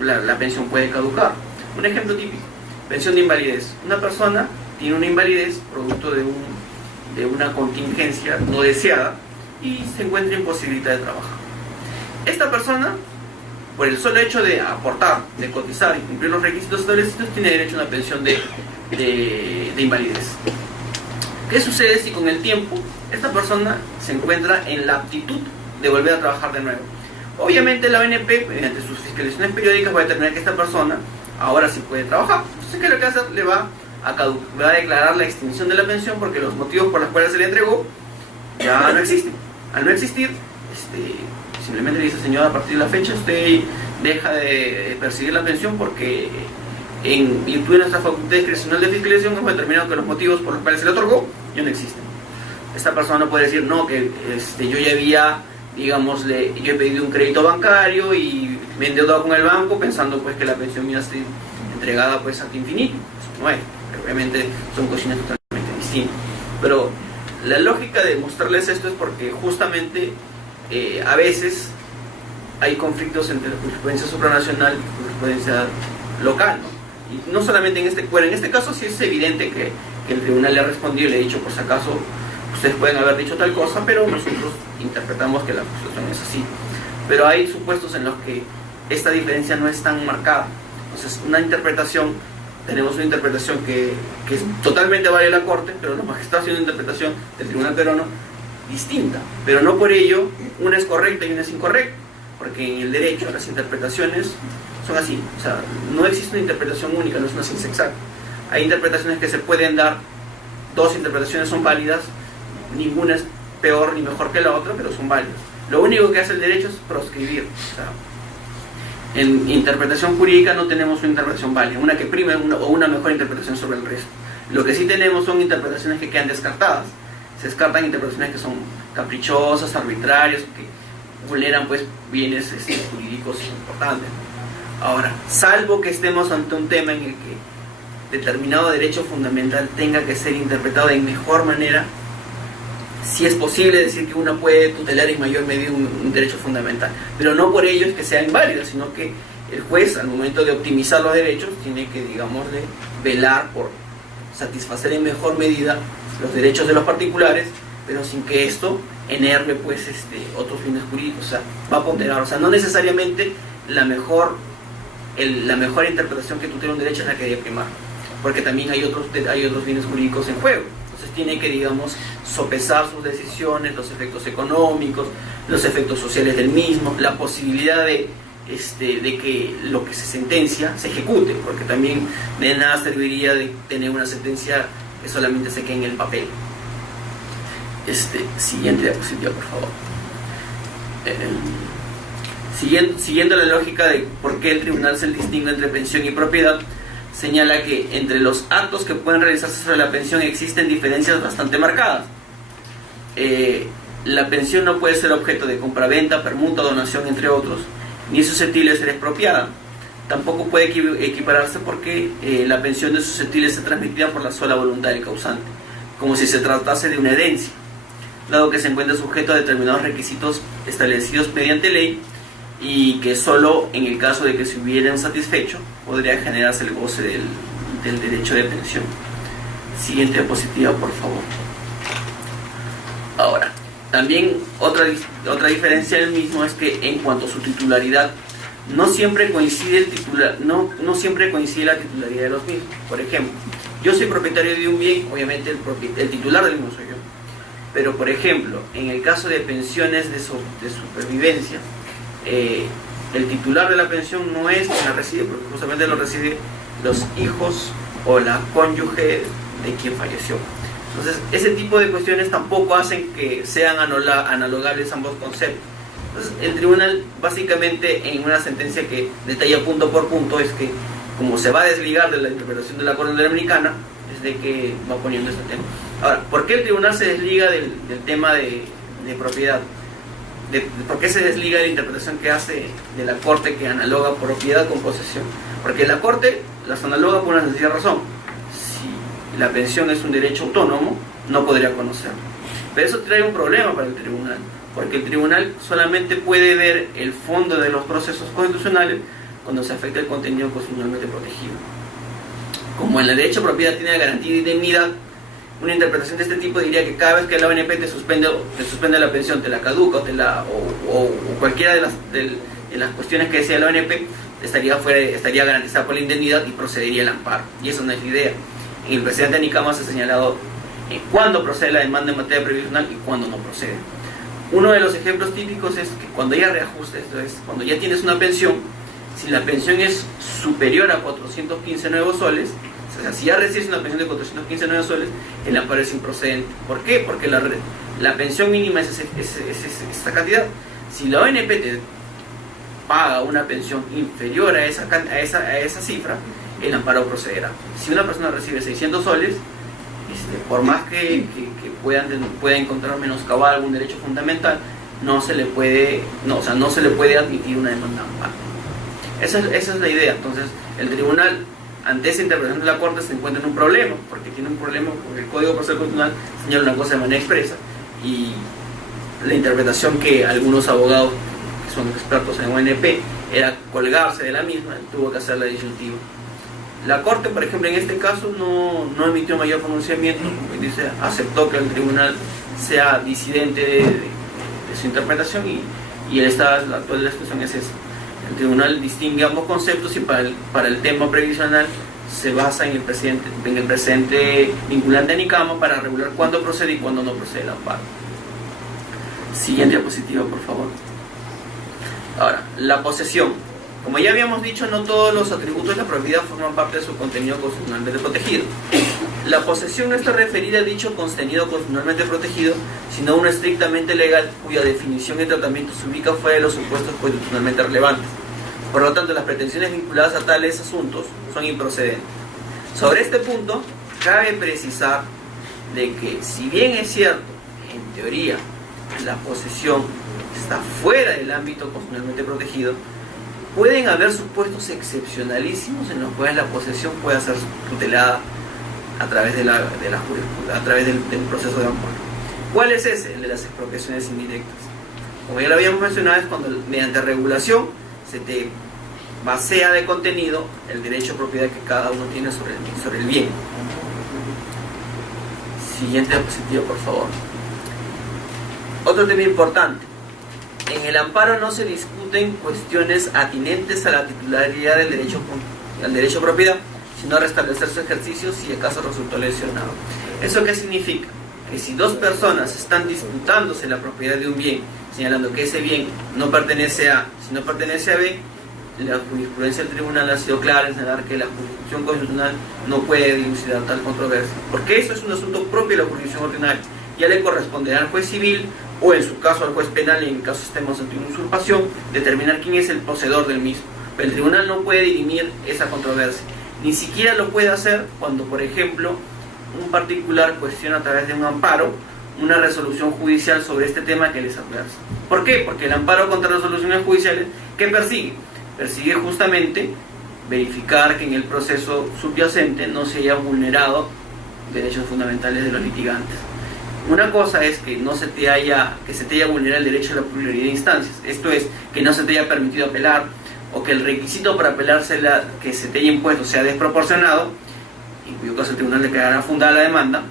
la pensión puede caducar. Un ejemplo típico: pensión de invalidez. Una persona tiene una invalidez producto de una contingencia no deseada y se encuentra imposibilitada de trabajar. Esta persona, por el solo hecho de aportar, de cotizar y cumplir los requisitos establecidos, tiene derecho a una pensión de invalidez. ¿Qué sucede si con el tiempo esta persona se encuentra en la aptitud de volver a trabajar de nuevo? Obviamente la ONP, mediante sus fiscalizaciones periódicas, va a determinar que esta persona ahora sí puede trabajar. Entonces, ¿qué es lo que hace? Le va a declarar la extinción de la pensión, porque los motivos por los cuales se le entregó ya no existen. Al no existir, simplemente le dice: señor, a partir de la fecha usted deja de percibir la pensión, porque en virtud de nuestra facultad discrecional de fiscalización hemos determinado que los motivos por los cuales se le otorgó ya no existen. esta persona no puede decir, no, que yo ya había, digamos, yo he pedido un crédito bancario y me he endeudado con el banco pensando pues que la pensión me iba a ser entregada pues hasta infinito. Eso no es, obviamente son cuestiones totalmente distintas. Pero la lógica de mostrarles esto es porque justamente a veces hay conflictos entre la jurisprudencia supranacional y la jurisprudencia local, ¿no? Y no solamente en este caso sí es evidente que el tribunal le ha respondido y le ha dicho, por si acaso, ustedes pueden haber dicho tal cosa, pero nosotros interpretamos que la Constitución es así. Pero hay supuestos en los que esta diferencia no es tan marcada. Entonces, tenemos una interpretación que es totalmente válida de la Corte, pero los magistrados tienen una interpretación del Tribunal Peruano distinta. Pero no por ello una es correcta y una es incorrecta, porque en el derecho las interpretaciones son así. O sea, no existe una interpretación única, no es una ciencia exacta. Hay interpretaciones que se pueden dar, dos interpretaciones son válidas, ninguna es peor ni mejor que la otra, pero son válidas. Lo único que hace el derecho es proscribir. O sea, en interpretación jurídica no tenemos una interpretación válida, una que prime o una mejor interpretación sobre el resto. Lo que sí tenemos son interpretaciones que quedan descartadas. Se descartan interpretaciones que son caprichosas, arbitrarias, que vulneran pues bienes jurídicos importantes. Ahora, salvo que estemos ante un tema en el que determinado derecho fundamental tenga que ser interpretado de mejor manera, sí es posible decir que uno puede tutelar en mayor medida un derecho fundamental, pero no por ello es que sea inválido, sino que el juez, al momento de optimizar los derechos, tiene que, digamos, velar por satisfacer en mejor medida los derechos de los particulares, pero sin que esto enerve pues otros fines jurídicos. O sea, va a ponderar, o sea, no necesariamente la mejor interpretación que tutela un derecho es la que debe primar, porque también hay otros fines jurídicos en juego. Entonces tiene que, digamos, sopesar sus decisiones, los efectos económicos, los efectos sociales del mismo, la posibilidad de que lo que se sentencia se ejecute, porque también de nada serviría de tener una sentencia que solamente se quede en el papel. Siguiente diapositiva, por favor. Siguiendo la lógica de por qué el tribunal se distingue entre pensión y propiedad, señala que entre los actos que pueden realizarse sobre la pensión existen diferencias bastante marcadas. La pensión no puede ser objeto de compraventa, permuta, donación, entre otros, ni es susceptible de ser expropiada. Tampoco puede equipararse porque la pensión es susceptible de ser transmitida por la sola voluntad del causante, como si se tratase de una herencia, dado que se encuentra sujeto a determinados requisitos establecidos mediante ley y que solo en el caso de que se hubieran satisfecho podría generarse el goce del derecho de pensión. Siguiente diapositiva, por favor. Ahora, también otra diferencia del mismo es que en cuanto a su titularidad, no siempre coincide no siempre coincide la titularidad de los mismos. Por ejemplo, yo soy propietario de un bien, obviamente el titular del mismo soy yo. Pero, por ejemplo, en el caso de pensiones de supervivencia, el titular de la pensión no es quien la recibe, porque justamente lo recibe los hijos o la cónyuge de quien falleció. Entonces, ese tipo de cuestiones tampoco hacen que sean analogables ambos conceptos. Entonces, el tribunal, básicamente, en una sentencia que detalla punto por punto, es que, como se va a desligar de la interpretación de la Corte Interamericana, es de que va poniendo este tema. Ahora, ¿por qué el tribunal se desliga del tema de propiedad? ¿Por qué se desliga de la interpretación que hace de la Corte, que analoga propiedad con posesión? Porque la Corte las analoga por una sencilla razón. Si la pensión es un derecho autónomo, no podría conocerlo. Pero eso trae un problema para el tribunal, porque el tribunal solamente puede ver el fondo de los procesos constitucionales cuando se afecta el contenido constitucionalmente protegido. Como en el derecho de propiedad tiene garantía de indemnidad, una interpretación de este tipo diría que cada vez que la ONP te suspende la pensión, te la caduca o cualquiera de las cuestiones que decía la ONP estaría garantizada por la indemnidad y procedería el amparo. Y eso no es la idea. En el precedente de Nicama se ha señalado cuándo procede la demanda en materia previsional y cuándo no procede. Uno de los ejemplos típicos es que cuando ya reajusta, esto es, cuando ya tienes una pensión, si la pensión es superior a 415 nuevos soles, o sea, si ya recibes una pensión de 415 nuevos soles, el amparo es improcedente. ¿Por qué? Porque la pensión mínima es esa cantidad. Si la ONP te paga una pensión inferior a esa cifra, el amparo procederá. Si una persona recibe 600 soles, por más que pueda encontrar menoscabar algún derecho fundamental, no se le puede admitir una demanda de amparo. Esa es la idea. Entonces, el tribunal, ante esa interpretación de la Corte, se encuentra en un problema, porque tiene un problema porque el Código Procesal Constitucional señala una cosa de manera expresa, y la interpretación que algunos abogados que son expertos en ONP era colgarse de la misma, tuvo que hacer la disyuntiva. La Corte, por ejemplo, en este caso no emitió mayor pronunciamiento, como dice, aceptó que el tribunal sea disidente de su interpretación, y la actual de la situación es esa. El tribunal distingue ambos conceptos, y para el tema previsional se basa en el presente vinculante a NICAMA para regular cuándo procede y cuándo no procede el amparo. Siguiente diapositiva, por favor. Ahora, la posesión. Como ya habíamos dicho, no todos los atributos de la propiedad forman parte de su contenido constitucionalmente protegido. La posesión no está referida a dicho contenido constitucionalmente protegido, sino a uno estrictamente legal, cuya definición y tratamiento se ubica fuera de los supuestos constitucionalmente relevantes. Por lo tanto, las pretensiones vinculadas a tales asuntos son improcedentes. Sobre este punto, cabe precisar de que, si bien es cierto, en teoría, la posesión está fuera del ámbito constitucionalmente protegido, pueden haber supuestos excepcionalísimos en los cuales la posesión pueda ser tutelada a través de a través del proceso de amparo. ¿Cuál es ese? El de las expropiaciones indirectas. Como ya lo habíamos mencionado, es cuando mediante regulación se te vacía de contenido el derecho de propiedad que cada uno tiene sobre el bien. Siguiente diapositiva, por favor. Otro tema importante. En el amparo no se discuten cuestiones atinentes a la titularidad del derecho a propiedad, sino a restablecer su ejercicio si acaso resultó lesionado. ¿Eso qué significa? Que si dos personas están disputándose la propiedad de un bien, señalando que ese bien no pertenece a, si no pertenece a B, la jurisprudencia del tribunal ha sido clara en señalar que la jurisdicción constitucional no puede dilucidar tal controversia, porque eso es un asunto propio de la jurisdicción ordinaria. Ya le corresponderá al juez civil, o en su caso al juez penal, y en caso estemos ante una usurpación, determinar quién es el poseedor del mismo. Pero el tribunal no puede dirimir esa controversia. Ni siquiera lo puede hacer cuando, por ejemplo, un particular cuestiona a través de un amparo una resolución judicial sobre este tema que les adversa. ¿Por qué? Porque el amparo contra resoluciones judiciales, ¿qué persigue? Persigue justamente verificar que en el proceso subyacente no se haya vulnerado derechos fundamentales de los litigantes. Una cosa es que se te haya vulnerado el derecho a la pluralidad de instancias, esto es, que no se te haya permitido apelar, o que el requisito para apelar que se te haya impuesto sea desproporcionado, en cuyo caso el tribunal declarará fundada la demanda,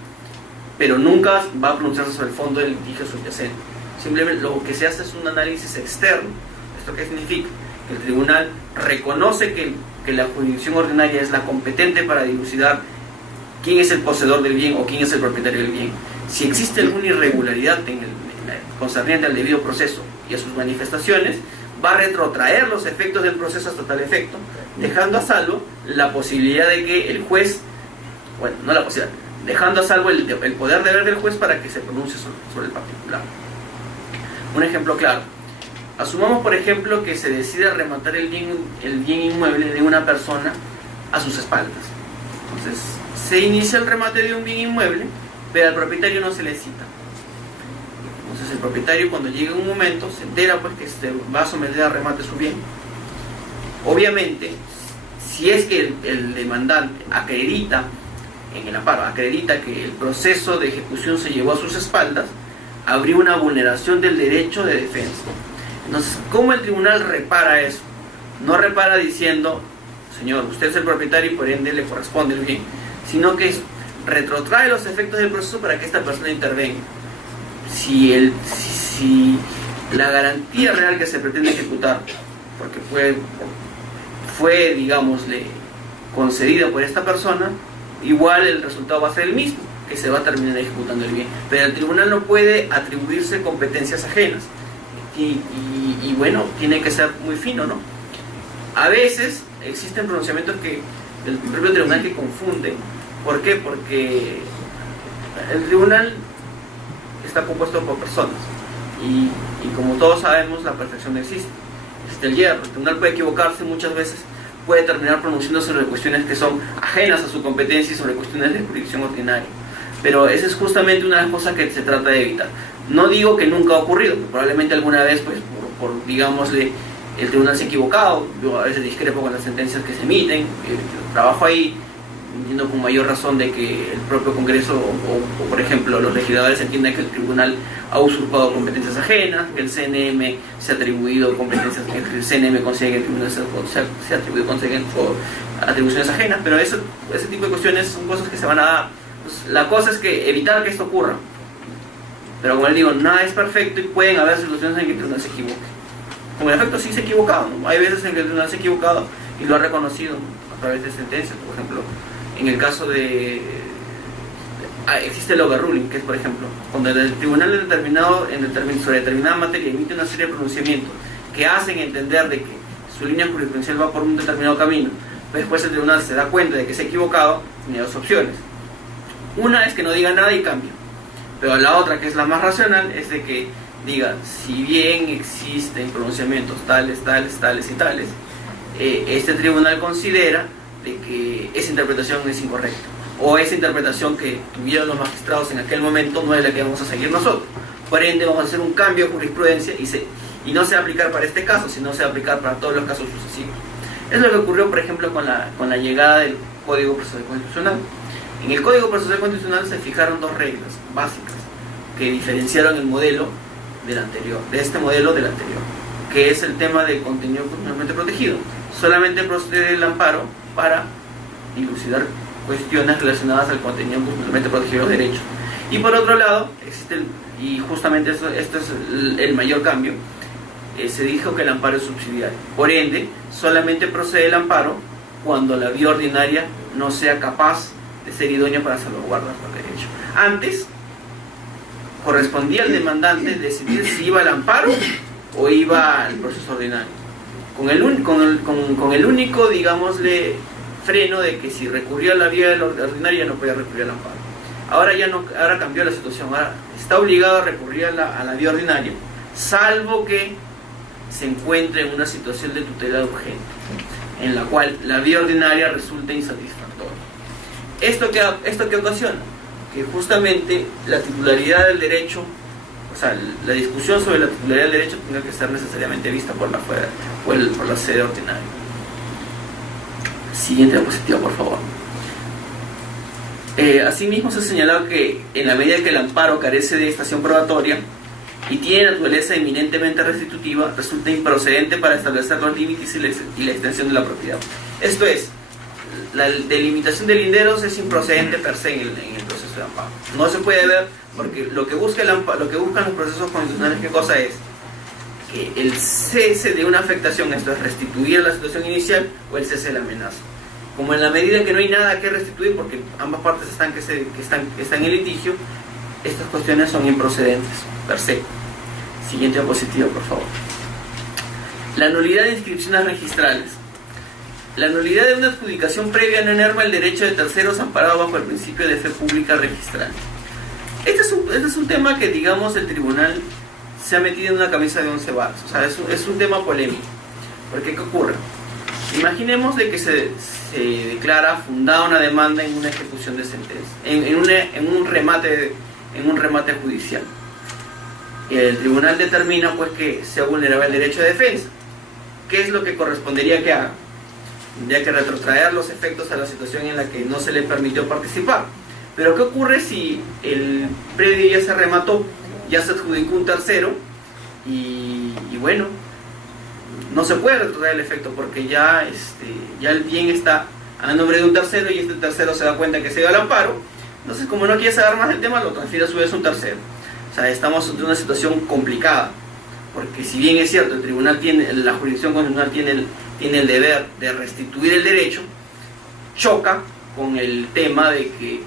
pero nunca va a pronunciarse sobre el fondo del litigio subyacente. Simplemente lo que se hace es un análisis externo. ¿Esto qué significa? Que el tribunal reconoce que la jurisdicción ordinaria es la competente para dilucidar quién es el poseedor del bien o quién es el propietario del bien. Si existe alguna irregularidad concerniente al debido proceso y a sus manifestaciones, va a retrotraer los efectos del proceso hasta tal efecto, dejando a salvo la posibilidad de que el juez, bueno, no la posibilidad, dejando a salvo el poder deber del juez para que se pronuncie sobre el particular. Un ejemplo claro. Asumamos, por ejemplo, que se decide rematar el bien inmueble de una persona a sus espaldas. Entonces, se inicia el remate de un bien inmueble, pero al propietario no se le cita. Entonces el propietario, cuando llega un momento, se entera pues que se va a someter a remate su bien. Obviamente, si es que el demandante acredita en el amparo, acredita que el proceso de ejecución se llevó a sus espaldas, habría una vulneración del derecho de defensa. Entonces, ¿cómo el tribunal repara eso? No repara diciendo, señor, usted es el propietario y por ende le corresponde el bien, sino que retrotrae los efectos del proceso para que esta persona intervenga. Si la garantía real que se pretende ejecutar, porque fue digámosle, concedida por esta persona, igual el resultado va a ser el mismo, que se va a terminar ejecutando el bien. Pero el tribunal no puede atribuirse competencias ajenas. Y bueno, tiene que ser muy fino, ¿no? A veces existen pronunciamientos del propio tribunal que confunden. ¿Por qué? Porque el tribunal está compuesto por personas y como todos sabemos, la perfección no existe. Existe el hierro. El tribunal puede equivocarse muchas veces, puede terminar pronunciando sobre cuestiones que son ajenas a su competencia y sobre cuestiones de jurisdicción ordinaria. Pero esa es justamente una de las cosas que se trata de evitar. No digo que nunca ha ocurrido, probablemente alguna vez, pues, digámosle, el tribunal se ha equivocado. Yo a veces discrepo con las sentencias que se emiten, trabajo ahí, entiendo con mayor razón de que el propio Congreso o por ejemplo los legisladores entiendan que el tribunal ha usurpado competencias ajenas, que el CNM se ha atribuido competencias, que el CNM consigue que el tribunal se ha atribuido atribuciones ajenas, pero ese tipo de cuestiones son cosas que se van a dar. Pues, la cosa es que evitar que esto ocurra, pero como les digo, nada es perfecto y pueden haber situaciones en que el tribunal se equivoque. Como en efecto sí se ha equivocado, ¿no? Hay veces en que el tribunal se ha equivocado y lo ha reconocido, ¿no?, a través de sentencias. Por ejemplo, en el caso de... existe el overruling, que es, por ejemplo, cuando el tribunal sobre determinada materia emite una serie de pronunciamientos que hacen entender de que su línea jurisprudencial va por un determinado camino, después el tribunal se da cuenta de que se ha equivocado, tiene dos opciones. Una es que no diga nada y cambie, pero la otra, que es la más racional, es de que diga, si bien existen pronunciamientos tales y tales, este tribunal considera de que esa interpretación es incorrecta, o esa interpretación que tuvieron los magistrados en aquel momento no es la que vamos a seguir nosotros. Por ende, vamos a hacer un cambio de jurisprudencia y no se va a aplicar para este caso, sino se va a aplicar para todos los casos sucesivos. Es lo que ocurrió, por ejemplo, con la llegada del Código Procesal Constitucional. En el Código Procesal Constitucional se fijaron dos reglas básicas que diferenciaron el modelo del anterior, de este modelo del anterior, que es el tema del contenido constitucionalmente protegido. Solamente procede el amparo para dilucidar cuestiones relacionadas al contenido constitucionalmente protegido de los derechos. Y por otro lado, y justamente esto es el mayor cambio, se dijo que el amparo es subsidiario. Por ende, solamente procede el amparo cuando la vía ordinaria no sea capaz de ser idónea para salvaguardar los derechos. Antes, correspondía al demandante decidir si iba al amparo o iba al proceso ordinario, con el único, digámosle, freno de que si recurrió a la vía ordinaria no podía recurrir al amparo. Ahora cambió la situación, ahora está obligado a recurrir a la vía ordinaria, salvo que se encuentre en una situación de tutela urgente, en la cual la vía ordinaria resulta insatisfactoria. ¿Esto qué ocasiona? Que justamente la titularidad del derecho, o sea, la discusión sobre la titularidad del derecho tenga que ser necesariamente vista por la sede ordinaria. Siguiente diapositiva, por favor. Asimismo, se ha señalado que en la medida que el amparo carece de estación probatoria y tiene naturaleza eminentemente restitutiva, resulta improcedente para establecer los límites y la extensión de la propiedad. Esto es, la delimitación de linderos es improcedente per se en el proceso de amparo. No se puede ver, porque lo que buscan los procesos constitucionales, ¿qué cosa es? Que el cese de una afectación, esto es restituir la situación inicial, o el cese de la amenaza. Como en la medida en que no hay nada que restituir, porque ambas partes están en litigio, estas cuestiones son improcedentes per se. Siguiente diapositiva, por favor. La nulidad de inscripciones registrales. La nulidad de una adjudicación previa no enerva el derecho de terceros amparado bajo el principio de fe pública registral. Este es un tema que, digamos, el tribunal se ha metido en una camisa de 11 varas. O sea, es un tema polémico. Porque, ¿qué ocurre? Imaginemos de que se declara fundada una demanda en una ejecución de sentencia, en un remate judicial. El tribunal determina, pues, que se ha vulnerado el derecho de defensa. ¿Qué es lo que correspondería que haga? Tendría que retrotraer los efectos a la situación en la que no se le permitió participar. Pero ¿qué ocurre si el predio ya se remató, ya se adjudicó un tercero y bueno, no se puede retrotraer el efecto porque ya el bien está a nombre de un tercero y este tercero se da cuenta que se dio al amparo? Entonces, como no quiere saber más del tema, lo transfiere a su vez a un tercero. O sea, estamos ante una situación complicada, porque si bien es cierto, la jurisdicción constitucional tiene el deber de restituir el derecho, choca con el tema de que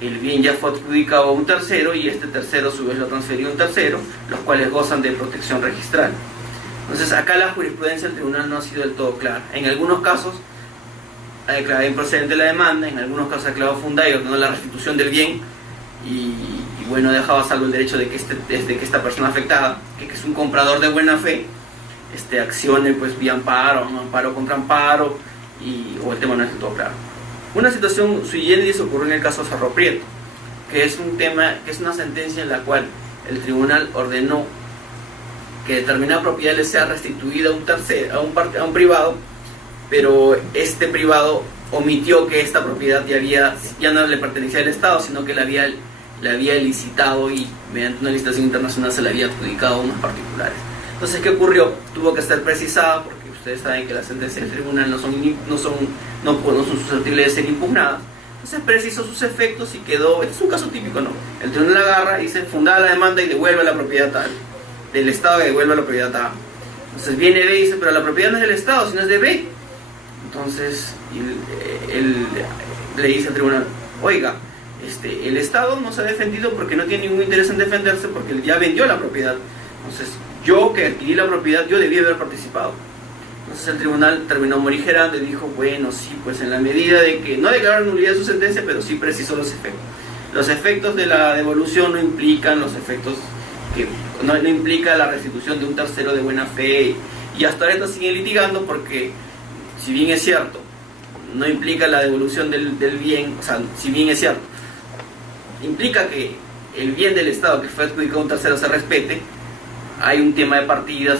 el bien ya fue adjudicado a un tercero y este tercero a su vez lo transfirió a un tercero, los cuales gozan de protección registral. Entonces, acá la jurisprudencia del tribunal no ha sido del todo clara. En algunos casos ha declarado improcedente la demanda, en algunos casos ha declarado fundada y ordenó la restitución del bien y bueno, ha dejado a salvo el derecho de que esta persona afectada, que es un comprador de buena fe, accione pues vía amparo, amparo contra amparo, o el tema no es del todo claro. Una situación sui generis ocurrió en el caso Cerro Prieto. que es un tema, que es una sentencia en la cual el tribunal ordenó que determinada propiedad le sea restituida a un tercero, a un privado, pero este privado omitió que esta propiedad ya no le pertenecía al Estado, sino que la había licitado y mediante una licitación internacional se la había adjudicado a unos particulares. Entonces, ¿qué ocurrió? Tuvo que ser precisada, porque ustedes saben que las sentencias del tribunal no son susceptibles de ser impugnadas. Entonces precisó sus efectos y quedó, este es un caso típico, ¿no? El tribunal agarra y dice, fundada la demanda y devuelve la propiedad tal, del Estado que devuelve la propiedad tal. Entonces viene B y dice, pero la propiedad no es del Estado, sino es de B. Entonces él le dice al tribunal, oiga, el Estado no se ha defendido porque no tiene ningún interés en defenderse porque ya vendió la propiedad. Entonces yo que adquirí la propiedad, yo debí haber participado. Entonces el tribunal terminó morigerando y dijo, bueno, sí, pues en la medida de que no declararon nulidad de su sentencia, pero sí precisó los efectos. Los efectos de la devolución no implican los efectos que no implica la restitución de un tercero de buena fe, y hasta ahora siguen litigando porque, si bien es cierto, no implica la devolución del bien, o sea, si bien es cierto, implica que el bien del Estado que fue adjudicado a un tercero se respete, hay un tema de partidas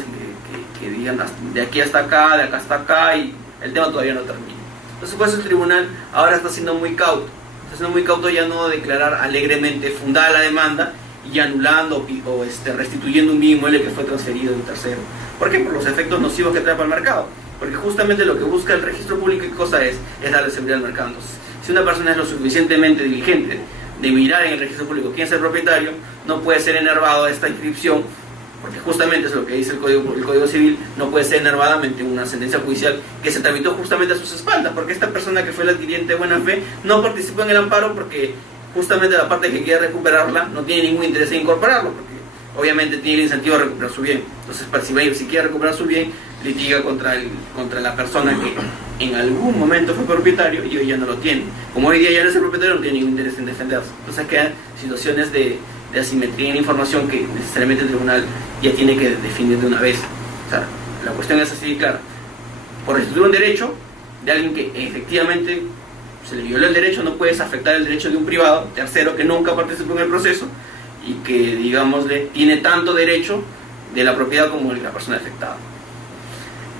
que digan de aquí hasta acá, de acá hasta acá, y el tema todavía no termina. Entonces, pues el tribunal ahora está siendo muy cauto. Está siendo muy cauto ya no declarar alegremente fundada la demanda y anulando o restituyendo un bien inmueble que fue transferido de un tercero. ¿Por qué? Por los efectos nocivos que trae para el mercado. Porque justamente lo que busca el registro público, ¿qué cosa es? Es darle seguridad al mercado. Entonces, si una persona es lo suficientemente diligente de mirar en el registro público quién es el propietario, no puede ser enervado a esta inscripción, porque justamente es lo que dice el Código Civil, no puede ser enervadamente una sentencia judicial que se tramitó justamente a sus espaldas, porque esta persona que fue el adquiriente de buena fe no participó en el amparo porque justamente la parte que quiere recuperarla no tiene ningún interés en incorporarlo, porque obviamente tiene el incentivo de recuperar su bien. Entonces, si quiere recuperar su bien, litiga contra la persona que en algún momento fue propietario y hoy ya no lo tiene. Como hoy día ya no es el propietario, no tiene ningún interés en defenderse. Entonces quedan situaciones de asimetría en la información que necesariamente el tribunal ya tiene que definir de una vez. O sea, la cuestión es así, claro. Por restituir un derecho de alguien que efectivamente se le violó el derecho, no puedes afectar el derecho de un privado, tercero, que nunca participó en el proceso y que, digámosle, tiene tanto derecho de la propiedad como la persona afectada.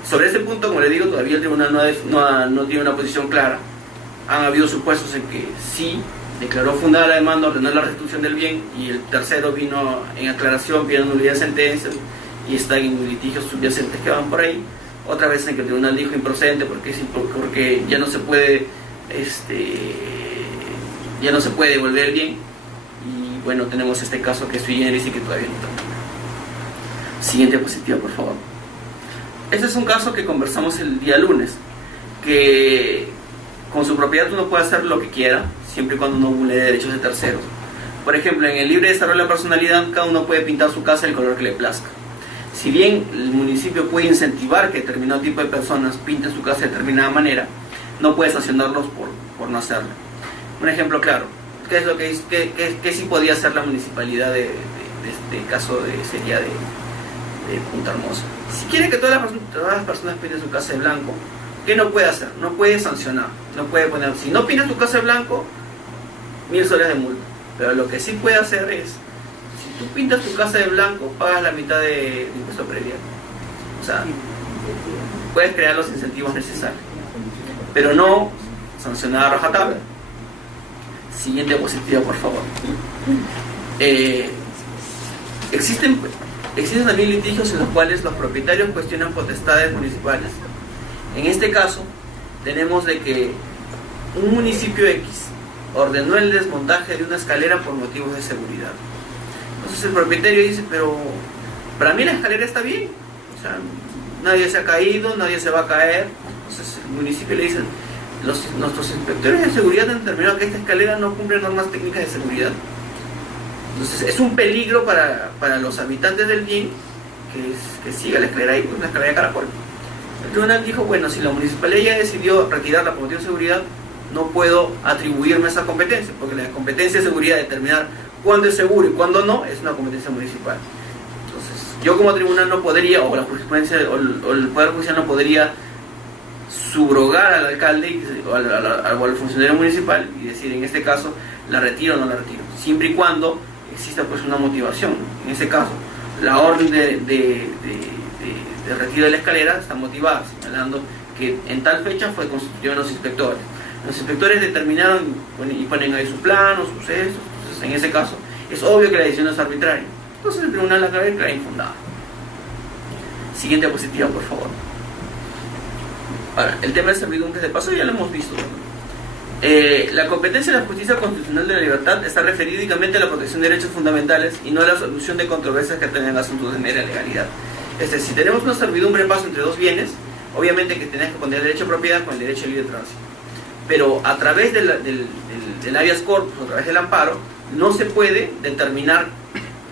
Sobre este punto, como le digo, todavía el tribunal no tiene una posición clara. Han habido supuestos en que sí declaró fundada la demanda, ordenó la restitución del bien, y el tercero vino en aclaración, pidiendo nulidad de sentencia, y están en litigios subyacentes que van por ahí. Otra vez en que el tribunal dijo improcedente porque ya no se puede devolver el bien, y bueno, tenemos este caso que es sui generis y que todavía no termina. Siguiente diapositiva, por favor. Este es un caso que conversamos el día lunes, que con su propiedad uno puede hacer lo que quiera, siempre y cuando no vulnere derechos de terceros. Por ejemplo, en el libre desarrollo de la personalidad, cada uno puede pintar su casa del color que le plazca. Si bien el municipio puede incentivar que determinado tipo de personas pinten su casa de determinada manera, no puede sancionarlos por no hacerlo. Un ejemplo claro, ¿qué es lo que sí podía hacer la municipalidad de este caso sería de Punta Hermosa? Si quiere que todas las personas pinten su casa de blanco, ¿qué no puede hacer? No puede sancionar, no puede poner, si no pintas tu casa de blanco, 1.000 soles de multa. Pero lo que sí puede hacer es, si tú pintas tu casa de blanco, pagas la mitad de impuesto predial. O sea, puedes crear los incentivos necesarios, pero no sancionar a rajatabla. Siguiente diapositiva, por favor. Existen también litigios en los cuales los propietarios cuestionan potestades municipales. En este caso, tenemos de que un municipio X ordenó el desmontaje de una escalera por motivos de seguridad. Entonces el propietario dice, pero para mí la escalera está bien, o sea, nadie se ha caído, nadie se va a caer. Entonces el municipio le dice, nuestros inspectores de seguridad han determinado que esta escalera no cumple normas técnicas de seguridad. Entonces es un peligro para los habitantes del bien que siga la escalera ahí, una escalera de caracol. El tribunal dijo, bueno, si la municipalidad ya decidió retirarla por motivo de seguridad, no puedo atribuirme esa competencia, porque la competencia de seguridad de determinar cuándo es seguro y cuándo no, es una competencia municipal. Entonces, yo como tribunal no podría, o la jurisprudencia, o el Poder Judicial no podría subrogar al alcalde o al funcionario municipal y decir, en este caso, la retiro o no la retiro, siempre y cuando exista pues una motivación. En ese caso, la orden de retiro de la escalera está motivada, señalando que en tal fecha fue constituido los inspectores. Los inspectores determinaron y ponen ahí sus planos, sus sucesos. Entonces, en ese caso, es obvio que la decisión es arbitraria. Entonces, el tribunal la declara infundada. Siguiente diapositiva, por favor. Ahora, el tema de servidumbre de paso ya lo hemos visto. La competencia de la justicia constitucional de la libertad está referida únicamente a la protección de derechos fundamentales y no a la solución de controversias que tengan asuntos de mera legalidad. Si tenemos una servidumbre de paso entre dos bienes, obviamente que tenés que poner el derecho de propiedad con el derecho de libre tránsito. Pero a través del habeas corpus, a través del amparo, no se puede determinar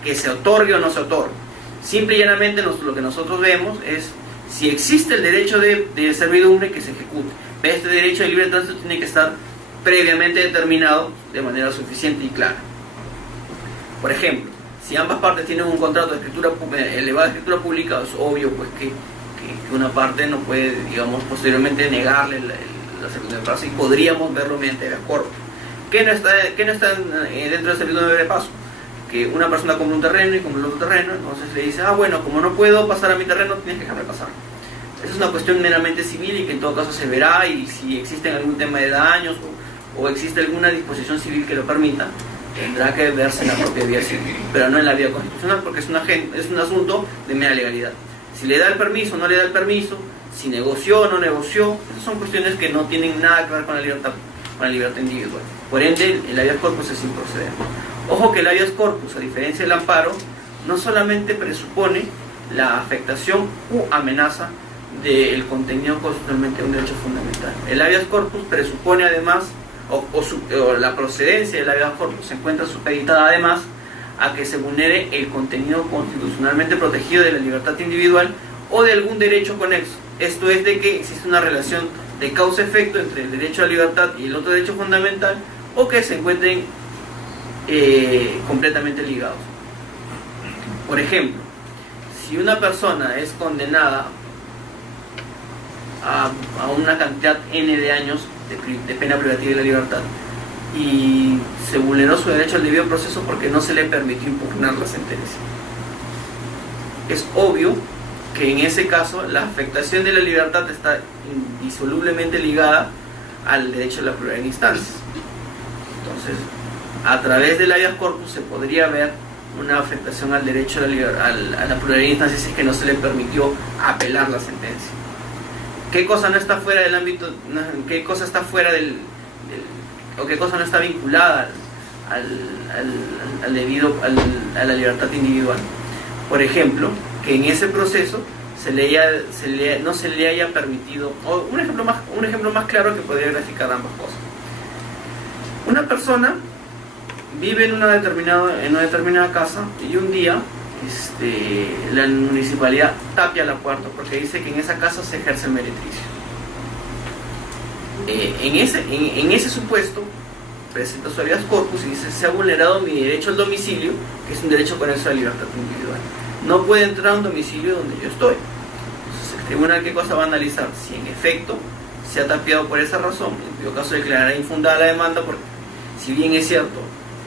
que se otorgue o no se otorgue. Simple y llanamente lo que nosotros vemos es si existe el derecho de servidumbre, que se ejecute. Pero este derecho de libre tránsito tiene que estar previamente determinado de manera suficiente y clara. Por ejemplo, si ambas partes tienen un contrato de escritura elevada de escritura pública, es obvio pues que una parte no puede, digamos, posteriormente negarle la servidumbre de paso, y podríamos verlo mediante habeas corpus. ¿Qué no está dentro del servidumbre de paso? Que una persona compra un terreno y compra el otro terreno, entonces le dice, bueno, como no puedo pasar a mi terreno, tienes que dejarme pasar. Esa es una cuestión meramente civil y que en todo caso se verá, y si existe algún tema de daños o existe alguna disposición civil que lo permita, tendrá que verse en la propia vía civil, pero no en la vía constitucional, porque es un asunto de mera legalidad. Si le da el permiso o no le da el permiso, si negoció o no negoció, esas son cuestiones que no tienen nada que ver con la libertad individual. Por ende, el habeas corpus es improcedente. Ojo que el habeas corpus, a diferencia del amparo, no solamente presupone la afectación u amenaza del contenido constitucionalmente de un derecho fundamental. El habeas corpus presupone además, o la procedencia del habeas corpus se encuentra supeditada además a que se vulnere el contenido constitucionalmente protegido de la libertad individual o de algún derecho conexo. Esto es, de que existe una relación de causa-efecto entre el derecho a la libertad y el otro derecho fundamental, o que se encuentren completamente ligados. Por ejemplo, si una persona es condenada a una cantidad N de años de pena privativa de la libertad y se vulneró su derecho al debido proceso porque no se le permitió impugnar la sentencia, es obvio que en ese caso la afectación de la libertad está indisolublemente ligada al derecho a la pluralidad de instancias. Entonces, a través del habeas corpus se podría ver una afectación al derecho a la pluralidad de instancias si es que no se le permitió apelar la sentencia. ¿Qué cosa no está fuera del ámbito, qué cosa está fuera o qué cosa no está vinculada a la libertad individual? Por ejemplo, que en ese proceso no se le haya permitido, o un ejemplo más claro que podría graficar ambas cosas. Una persona vive en una determinada casa y un día la municipalidad tapia la puerta porque dice que en esa casa se ejerce el meretricio. En ese supuesto presenta su habeas corpus y dice: se ha vulnerado mi derecho al domicilio, que es un derecho conexo a la libertad individual. No puede entrar a un domicilio donde yo estoy. Entonces el tribunal, ¿qué cosa va a analizar? Si en efecto se ha tapiado por esa razón, en cuyo caso declarará infundada la demanda, porque si bien es cierto,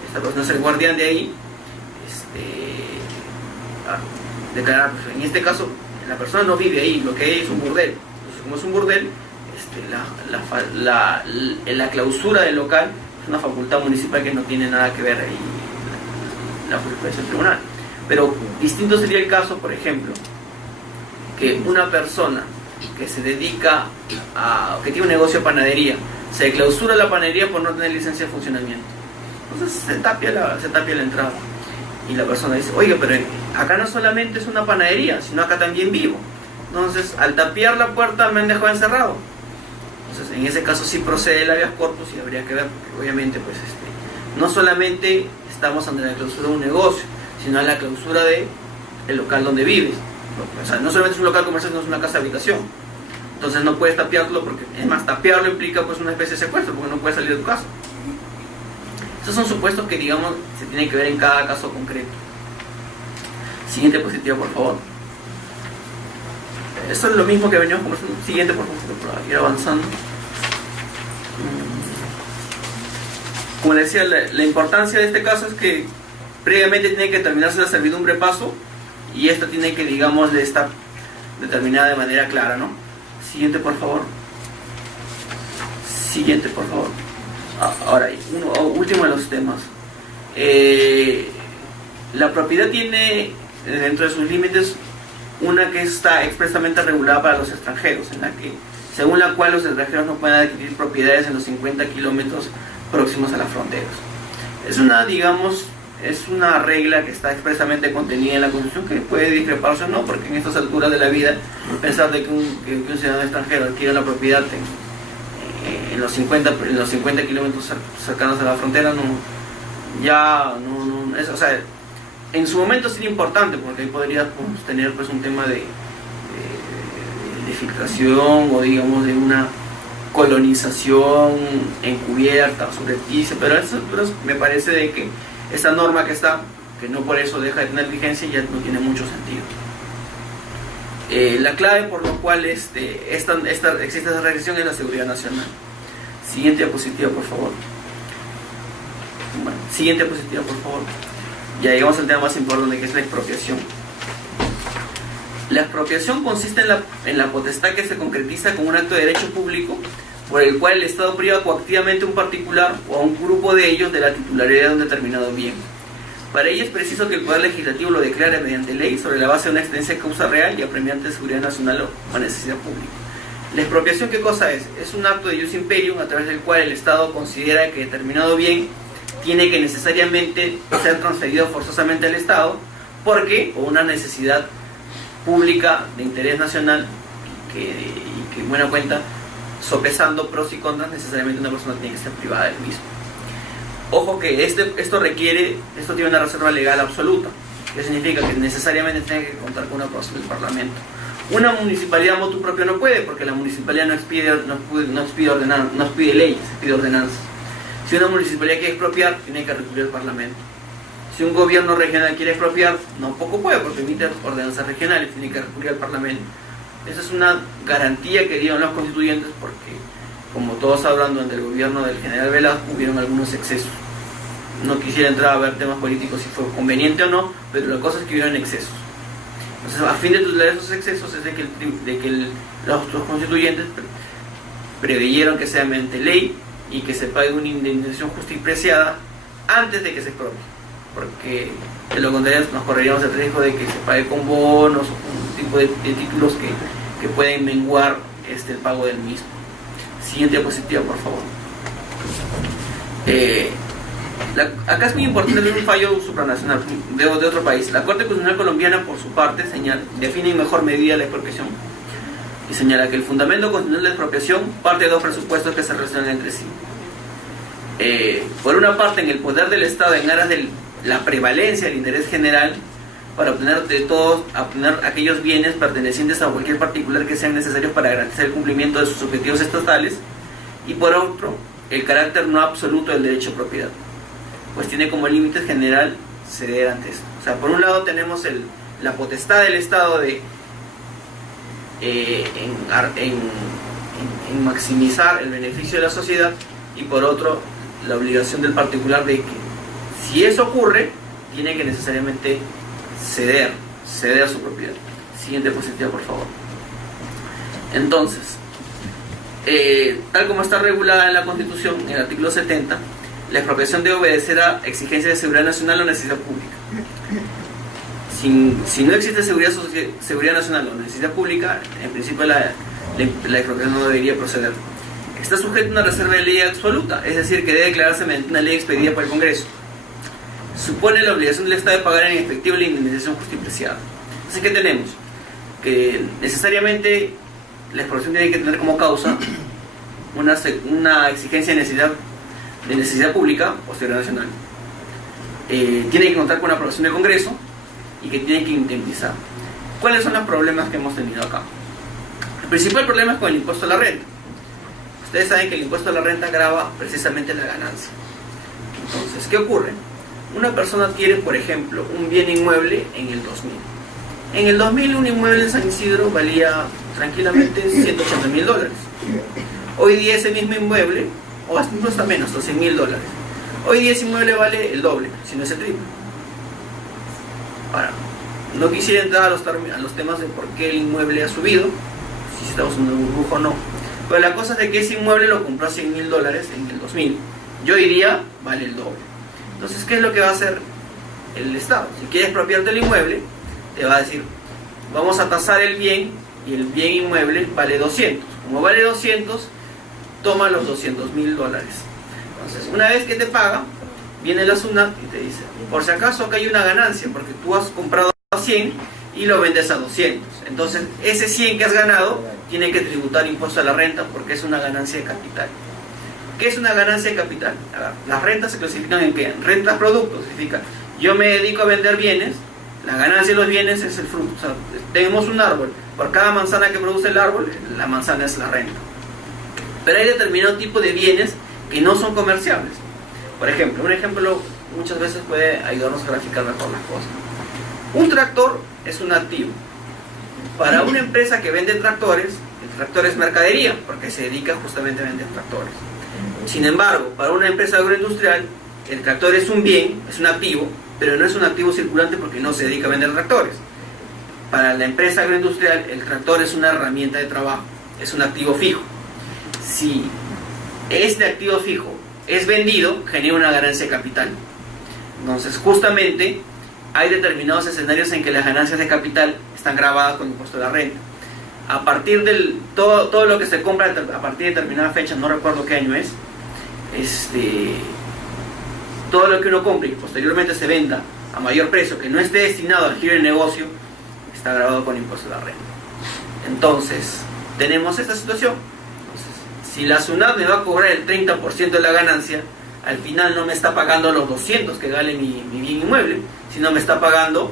esta persona es el guardián de ahí, declarar, pues, en este caso la persona no vive ahí, lo que hay es un burdel. Entonces, como es un burdel, la clausura del local es una facultad municipal que no tiene nada que ver ahí la jurisprudencia del tribunal. Pero distinto sería el caso, por ejemplo, que una persona que se dedica que tiene un negocio de panadería, se clausura la panadería por no tener licencia de funcionamiento. Entonces se tapia la entrada. Y la persona dice: oiga, pero acá no solamente es una panadería, sino acá también vivo. Entonces, al tapiar la puerta me han dejado encerrado. Entonces, en ese caso sí procede el habeas corpus y habría que ver, porque obviamente pues no solamente estamos ante la clausura de un negocio, sino la clausura del local donde vives. O sea, no solamente es un local comercial, sino es una casa de habitación. Entonces no puedes tapiarlo, porque es más, tapiarlo implica pues una especie de secuestro, porque no puedes salir de tu casa. Estos son supuestos que, digamos, se tienen que ver en cada caso concreto. Siguiente diapositiva, por favor. Esto es lo mismo que veníamos conversando. Siguiente, por favor, para ir avanzando. Como les decía, la importancia de este caso es que previamente tiene que terminarse la servidumbre paso y esta tiene que, digamos, estar determinada de manera clara, ¿no? Siguiente, por favor. Siguiente, por favor. Ahora, último de los temas. La propiedad tiene, dentro de sus límites, una que está expresamente regulada para los extranjeros, según la cual los extranjeros no pueden adquirir propiedades en los 50 kilómetros próximos a las fronteras. Es una, digamos, es una regla que está expresamente contenida en la Constitución, que puede discreparse o no, porque en estas alturas de la vida pensar de que un ciudadano extranjero adquiera la propiedad en los 50 kilómetros cercanos a la frontera o sea, en su momento sería importante, porque ahí podría tener pues un tema de filtración, o digamos de una colonización encubierta o subrepticia, pero a estas alturas me parece de que esta norma que está, que no por eso deja de tener vigencia, ya no tiene mucho sentido. La clave por lo cual existe esta regresión es la seguridad nacional. Siguiente diapositiva, por favor. Bueno, siguiente diapositiva, por favor. Ya llegamos al tema más importante, que es la expropiación. La expropiación consiste en la potestad que se concretiza con un acto de derecho público por el cual el Estado priva coactivamente a un particular o a un grupo de ellos de la titularidad de un determinado bien. Para ello es preciso que el Poder Legislativo lo declare mediante ley sobre la base de una extensa causa real y apremiante de seguridad nacional o necesidad pública. La expropiación, ¿qué cosa es? Es un acto de ius imperium a través del cual el Estado considera que determinado bien tiene que necesariamente ser transferido forzosamente al Estado porque, por una necesidad pública de interés nacional y que en buena cuenta, sopesando pros y contras, necesariamente una persona tiene que ser privada del mismo. Ojo que esto tiene una reserva legal absoluta, que significa que necesariamente tiene que contar con una aprobación del Parlamento. Una municipalidad motu propio no puede, porque la municipalidad no expide leyes, expide ordenanzas. Si una municipalidad quiere expropiar, tiene que recurrir al Parlamento. Si un gobierno regional quiere expropiar, no poco puede, porque emite ordenanzas regionales, tiene que recurrir al Parlamento. Esa es una garantía que dieron los constituyentes, porque, como todos sabrán, durante el gobierno del general Velasco hubieron algunos excesos. No quisiera entrar a ver temas políticos si fue conveniente o no, pero la cosa es que hubieron excesos. Entonces, a fin de tutelar esos excesos es de que los constituyentes preveyeron que sea mediante ley y que se pague una indemnización justa y preciada antes de que se expropie, porque de lo contrario nos correríamos el riesgo de que se pague con bonos o con un tipo de títulos que pueden menguar el pago del mismo. Siguiente diapositiva, por favor. Acá es muy importante ver un fallo supranacional de otro país. La Corte Constitucional Colombiana, por su parte, define en mejor medida la expropiación y señala que el fundamento constitucional de la expropiación parte de dos presupuestos que se relacionan entre sí. Por una parte, en el poder del Estado en aras de la prevalencia del interés general para obtener aquellos bienes pertenecientes a cualquier particular que sean necesarios para garantizar el cumplimiento de sus objetivos estatales, y por otro, el carácter no absoluto del derecho a propiedad, pues tiene como límite general ceder ante esto. O sea, por un lado tenemos la potestad del Estado en maximizar el beneficio de la sociedad, y por otro, la obligación del particular de que, si eso ocurre, tiene que necesariamente ceder su propiedad. Siguiente diapositiva, por favor. Entonces, tal como está regulada en la Constitución, en el artículo 70, la expropiación debe obedecer a exigencias de seguridad nacional o necesidad pública. Si no existe seguridad nacional o necesidad pública, en principio la expropiación no debería proceder. Está sujeto a una reserva de ley absoluta, es decir, que debe declararse mediante una ley expedida por el Congreso. Supone la obligación del Estado de pagar en efectivo la indemnización justa y preciada. Así que tenemos que necesariamente la expropiación tiene que tener como causa una exigencia de necesidad pública o seguridad nacional. Tiene que contar con la aprobación del Congreso y que tiene que indemnizar. ¿Cuáles son los problemas que hemos tenido acá? El principal problema es con el impuesto a la renta. Ustedes saben que el impuesto a la renta grava precisamente la ganancia. Entonces, ¿qué ocurre? Una persona adquiere, por ejemplo, un bien inmueble en el 2000. En el 2000 un inmueble en San Isidro valía tranquilamente $180.000. Hoy día ese mismo inmueble, o hasta menos, $100.000, Hoy día ese inmueble vale el doble, si no es el triple. Ahora, no quisiera entrar a los temas de por qué el inmueble ha subido, si estamos en una burbuja o no. Pero la cosa es de que ese inmueble lo compró a $100.000 en el 2000. Y hoy día vale el doble. Entonces, ¿qué es lo que va a hacer el Estado? Si quieres expropiarte el inmueble, te va a decir, vamos a tasar el bien, y el bien inmueble vale 200. Como vale 200, toma los $200.000. Entonces, una vez que te paga, viene la SUNAT y te dice, por si acaso acá hay una ganancia, porque tú has comprado a 100 y lo vendes a 200. Entonces, ese 100 que has ganado tiene que tributar impuesto a la renta porque es una ganancia de capital. ¿Qué es una ganancia de capital? Las rentas se clasifican en qué? Rentas productos. Significa, yo me dedico a vender bienes, la ganancia de los bienes es el fruto. O sea, tenemos un árbol, por cada manzana que produce el árbol, la manzana es la renta. Pero hay determinado tipo de bienes que no son comerciables. Por ejemplo, un ejemplo muchas veces puede ayudarnos a graficar mejor las cosas. Un tractor es un activo. Para una empresa que vende tractores, el tractor es mercadería, porque se dedica justamente a vender tractores. Sin embargo, para una empresa agroindustrial, el tractor es un bien, es un activo, pero no es un activo circulante porque no se dedica a vender tractores. Para la empresa agroindustrial, el tractor es una herramienta de trabajo, es un activo fijo. Si este activo fijo es vendido, genera una ganancia de capital. Entonces, justamente, hay determinados escenarios en que las ganancias de capital están grabadas con impuesto de la renta. A partir del todo lo que se compra a partir de determinada fecha, no recuerdo qué año es, todo lo que uno compre y posteriormente se venda a mayor precio que no esté destinado al giro del negocio, está grabado con impuesto de la renta. Entonces, tenemos esta situación. Entonces, si la SUNAT me va a cobrar el 30% de la ganancia, al final no me está pagando los 200 que vale mi bien inmueble, sino me está pagando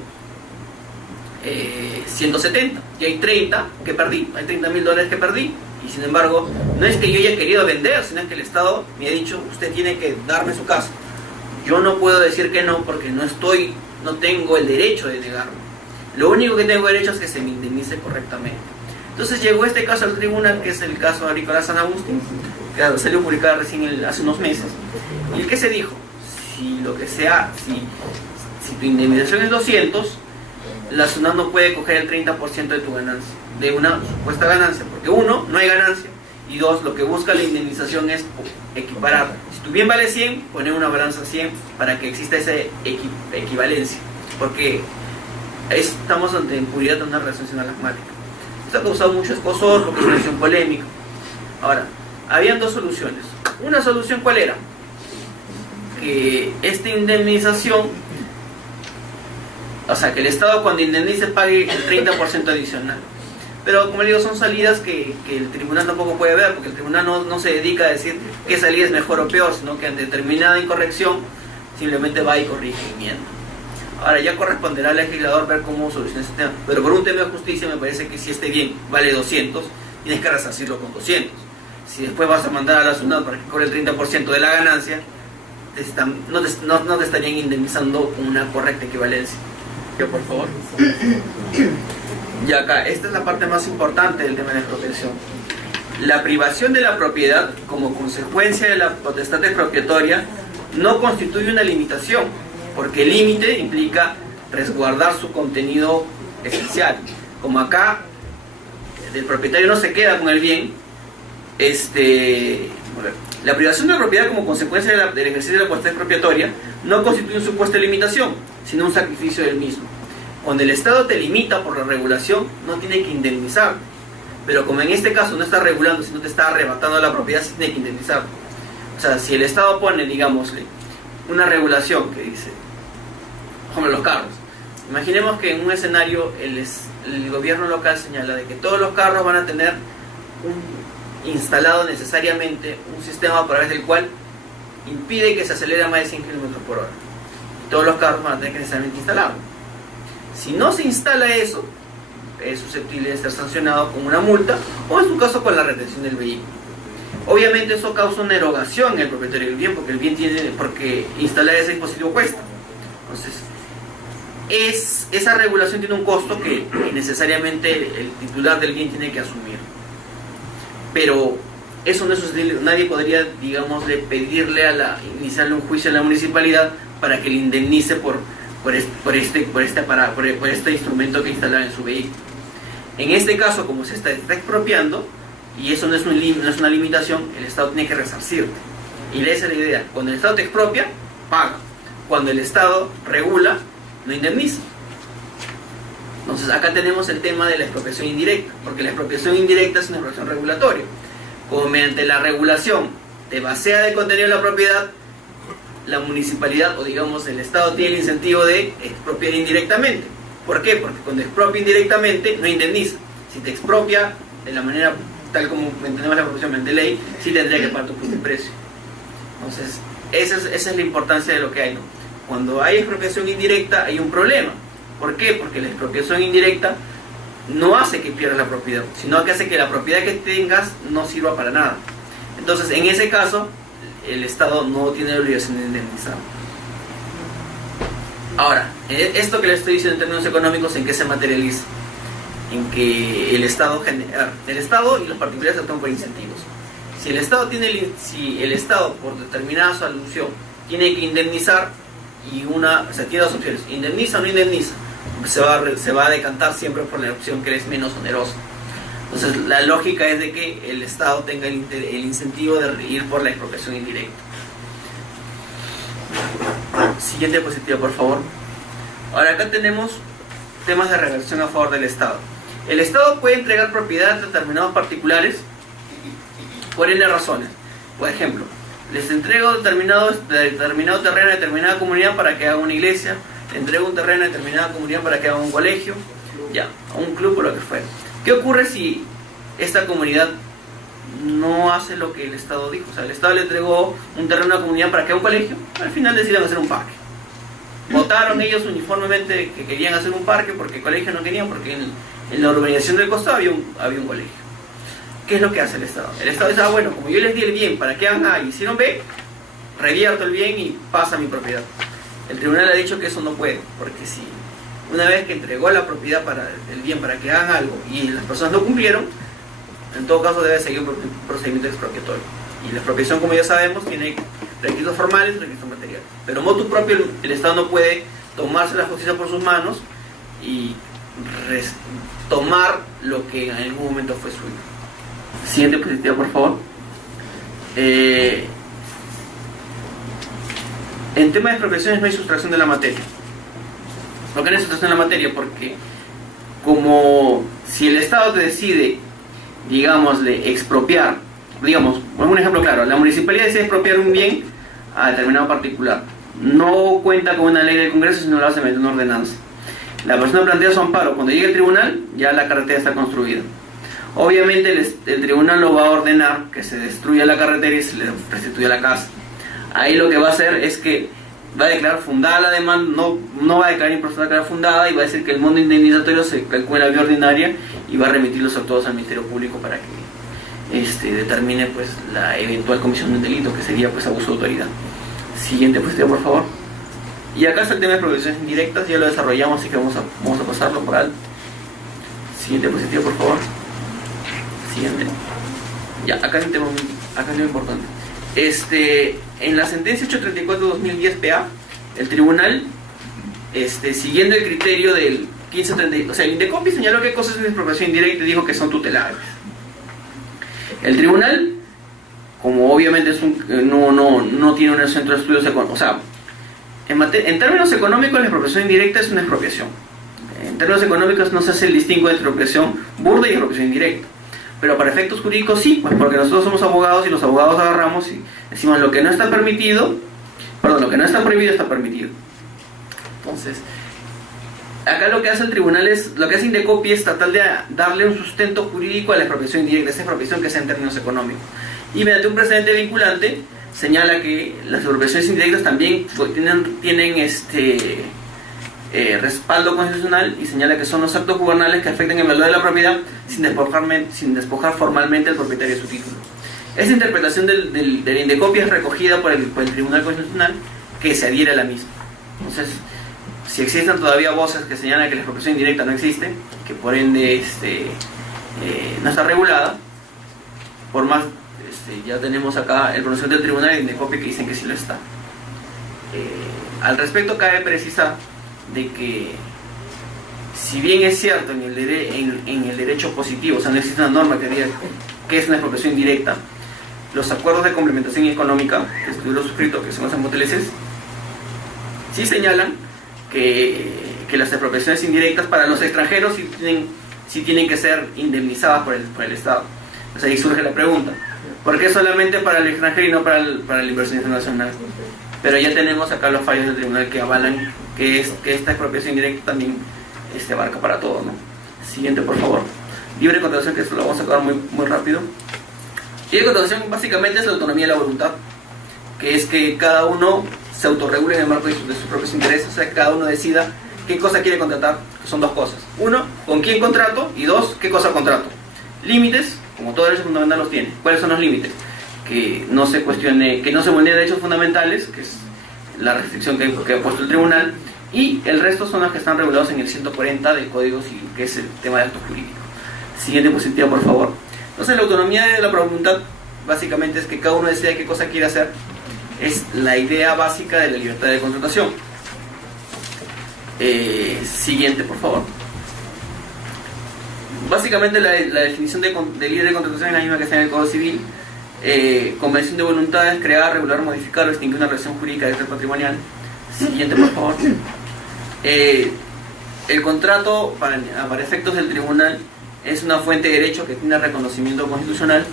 170. Y hay 30 que perdí, hay $30.000 que perdí. Y sin embargo, no es que yo haya querido vender, sino que el Estado me ha dicho, usted tiene que darme su casa. Yo no puedo decir que no, porque no tengo el derecho de negarme. Lo único que tengo derecho es que se me indemnice correctamente. Entonces llegó este caso al tribunal, que es el caso de Agrícola San Agustín, que salió publicado recién hace unos meses. ¿Y el que se dijo? Si tu indemnización es 200, la SUNAT no puede coger el 30% de tu ganancia, de una supuesta ganancia, porque uno, no hay ganancia, y dos, lo que busca la indemnización es equiparar. Si tu bien vale 100, poner una balanza 100 para que exista esa equivalencia, porque estamos ante impuridad de una relación sinalagmática. Esto ha causado mucho escozor, porque es una cuestión polémica. Ahora, habían dos soluciones. Una solución, ¿cuál era? Que esta indemnización, o sea, que el Estado cuando indemnice pague el 30% adicional. Pero como le digo, son salidas que el tribunal tampoco puede ver, porque el tribunal no se dedica a decir qué salida es mejor o peor, sino que ante determinada incorrección simplemente va y corrige y miente. Ahora ya corresponderá al legislador ver cómo solucionar ese tema. Pero por un tema de justicia me parece que si este bien vale 200, tienes que resarcirlo con 200. Si después vas a mandar a la SUNAT para que cobre el 30% de la ganancia, no te estarían indemnizando con una correcta equivalencia. ¿Qué, por favor? Y acá, esta es la parte más importante del tema de la expropiación. La privación de la propiedad como consecuencia de la potestad expropiatoria no constituye una limitación, porque el límite implica resguardar su contenido esencial. Como acá el propietario no se queda con el bien, la privación de la propiedad como consecuencia del ejercicio de la potestad expropiatoria no constituye un supuesto de limitación, sino un sacrificio del mismo. Cuando el Estado te limita por la regulación, no tiene que indemnizar. Pero como en este caso no está regulando, sino te está arrebatando la propiedad, sí tiene que indemnizar. O sea, si el Estado pone, digámosle, una regulación que dice, como los carros. Imaginemos que en un escenario el gobierno local señala de que todos los carros van a tener instalado necesariamente un sistema a través del cual impide que se acelere a más de 100 km por hora. Y todos los carros van a tener que necesariamente instalarlo. Si no se instala eso, es susceptible de ser sancionado con una multa o en su caso con la retención del vehículo. Obviamente eso causa una erogación en el propietario del bien, porque instalar ese dispositivo cuesta. Entonces, esa regulación tiene un costo que necesariamente el titular del bien tiene que asumir. Pero eso no es susceptible, nadie podría, digamos, pedirle iniciarle un juicio a la municipalidad para que le indemnice por este instrumento que instalaron en su vehículo. En este caso, como se está expropiando, y eso no es una limitación, el Estado tiene que resarcirte. Y esa es la idea. Cuando el Estado te expropia, paga. Cuando el Estado regula, no indemniza. Entonces acá tenemos el tema de la expropiación indirecta, porque la expropiación indirecta es una expropiación regulatoria. Como mediante la regulación te vacía del contenido de la propiedad, la municipalidad o digamos el Estado tiene el incentivo de expropiar indirectamente. ¿Por qué? Porque cuando expropia indirectamente no indemniza. Si te expropia de la manera tal como entendemos la expropiación de ley, sí tendría que pagar tu justo precio. Entonces, esa es la importancia de lo que hay, ¿no? Cuando hay expropiación indirecta hay un problema. ¿Por qué? Porque la expropiación indirecta no hace que pierdas la propiedad, sino que hace que la propiedad que tengas no sirva para nada. Entonces, en ese caso, el Estado no tiene la obligación de indemnizar. Ahora, esto que le estoy diciendo en términos económicos, ¿en qué se materializa? En que el Estado y los particulares actúan por incentivos. Si el Estado por determinada solución tiene que indemnizar, o sea, tiene dos opciones: indemniza o no indemniza, se va a decantar siempre por la opción que es menos onerosa. Entonces la lógica es de que el Estado tenga el incentivo de ir por la expropiación indirecta. Siguiente diapositiva, por favor. Ahora acá tenemos temas de reversión a favor del Estado. El Estado puede entregar propiedad a determinados particulares por N razones. Por ejemplo, les entrego determinado terreno a determinada comunidad para que haga una iglesia, le entrego un terreno a determinada comunidad para que haga un colegio, a un club o lo que fuera. ¿Qué ocurre si esta comunidad no hace lo que el Estado dijo? O sea, el Estado le entregó un terreno a una comunidad para que haga un colegio, al final deciden hacer un parque. Votaron ellos uniformemente que querían hacer un parque porque el colegio no querían, porque en la urbanización del costado había un colegio. ¿Qué es lo que hace el Estado? El Estado dice, bueno, como yo les di el bien para que hagan A y hicieron B, revierto el bien y pasa a mi propiedad. El tribunal ha dicho que eso no puede, porque si una vez que entregó la propiedad para el bien para que hagan algo y las personas no cumplieron, en todo caso debe seguir un procedimiento expropiatorio. Y la expropiación, como ya sabemos, tiene requisitos formales y requisitos materiales. Pero motu propio, el Estado no puede tomarse la justicia por sus manos y tomar lo que en algún momento fue suyo. Siguiente diapositiva, por favor. En tema de expropiaciones no hay sustracción de la materia. ¿Por qué no hay sustracción de la materia? Porque como si el Estado te decide, digámosle, expropiar, digamos, un ejemplo claro, la municipalidad decide expropiar un bien a determinado particular, no cuenta con una ley del Congreso, sino lo hace mediante una ordenanza. La persona plantea su amparo, cuando llegue al tribunal ya la carretera está construida. Obviamente el tribunal lo va a ordenar que se destruya la carretera y se le restituya la casa. Ahí lo que va a hacer es que va a declarar fundada la demanda, no va a declarar improcedente, va a declarar fundada, y va a decir que el monto indemnizatorio se calcula en la vía ordinaria y va a remitir los actuados al Ministerio Público para que determine pues la eventual comisión de un delito, que sería pues abuso de autoridad. Siguiente diapositiva, por favor. Y acá está el tema de expropiaciones indirectas, ya lo desarrollamos, así que vamos a pasarlo por alto. Siguiente diapositiva, por favor. Siguiente. Ya, acá hay un tema importante. En la sentencia 834-2010 PA, el tribunal, siguiendo el criterio del 1530, o sea, el INDECOPI señaló qué cosas es expropiación indirecta y dijo que son tutelables. El tribunal, como obviamente no tiene un centro de estudios económicos, o sea, en términos económicos la expropiación indirecta es una expropiación. En términos económicos no se hace el distingo de expropiación burda y expropiación indirecta. Pero para efectos jurídicos sí, pues porque nosotros somos abogados y los abogados agarramos y decimos lo que no está permitido, lo que no está prohibido está permitido. Entonces, acá lo que hace el tribunal lo que hace INDECOPI es tratar de darle un sustento jurídico a la expropiación indirecta, esa expropiación que sea en términos económicos. Y mediante un precedente vinculante señala que las expropiaciones indirectas también tienen respaldo constitucional, y señala que son los actos gubernales que afecten el valor de la propiedad sin despojar formalmente al propietario de su título. Esta interpretación del INDECOPI es recogida por el Tribunal Constitucional, que se adhiere a la misma. Entonces, si existen todavía voces que señalan que la expropiación indirecta no existe, que por ende no está regulada, por más ya tenemos acá el pronunciamiento del tribunal y de copia que dicen que sí lo está. Al respecto cabe precisar de que si bien es cierto en el derecho positivo, o sea, no existe una norma que diga que es una expropiación directa, los acuerdos de complementación económica, que es lo suscrito, que son los MOTLS, sí señalan que las expropiaciones indirectas para los extranjeros sí tienen que ser indemnizadas por el Estado. Entonces ahí surge la pregunta, ¿por qué solamente para el extranjero y no para la inversión internacional? Pero ya tenemos acá los fallos del tribunal que avalan que esta expropiación indirecta también abarca para todo, ¿no? Siguiente, por favor. Libre contratación, que esto lo vamos a acabar muy rápido. Libre contratación básicamente es la autonomía de la voluntad, que es que cada uno se autorregule en el marco de sus propios intereses, o sea, que cada uno decida qué cosa quiere contratar, que son dos cosas. Uno, con quién contrato, y dos, qué cosa contrato. Límites, como todo derecho fundamental los tiene. ¿Cuáles son los límites? Que no se cuestione, que no se vulneren derechos fundamentales, que es la restricción que ha puesto el tribunal, y el resto son los que están regulados en el 140 del Código Civil, que es el tema de acto jurídico. Siguiente diapositiva, por favor. Entonces, la autonomía de la voluntad básicamente es que cada uno decida qué cosa quiere hacer. Es la idea básica de la libertad de contratación. Siguiente, por favor. Básicamente la definición de libre contratación es la misma que está en el Código Civil. Convención de voluntades: crear, regular, modificar o extinguir una relación jurídica de carácter patrimonial. Siguiente, por favor. El contrato, para efectos del tribunal, es una fuente de derecho que tiene reconocimiento constitucional.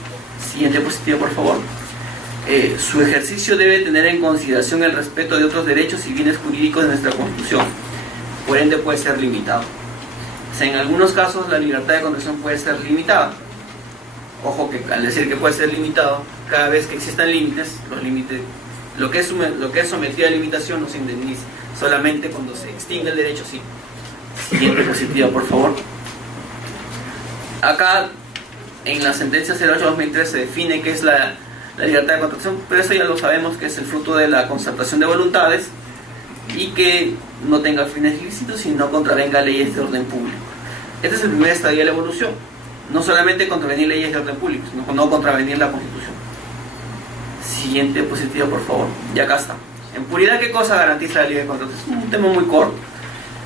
Siguiente diapositiva, por favor. Su ejercicio debe tener en consideración el respeto de otros derechos y bienes jurídicos de nuestra Constitución. Por ende, puede ser limitado. O sea, en algunos casos la libertad de contratación puede ser limitada. Ojo que al decir que puede ser limitado, cada vez que existan límites, los límites, lo que es sometido a limitación no se indemniza. Solamente cuando se extingue el derecho, sí. Siguiente diapositiva, por favor. Acá, en la sentencia 08/2003 se define qué es la libertad de contratación, pero eso ya lo sabemos, que es el fruto de la concertación de voluntades y que no tenga fines ilícitos y no contravenga leyes de orden público. Este es el primer estadio de la evolución. No solamente contravenir leyes de orden público, sino no contravenir la Constitución. Siguiente diapositiva, por favor. Y acá está. En puridad, ¿qué cosa garantiza la libre contratación? Es un tema muy corto.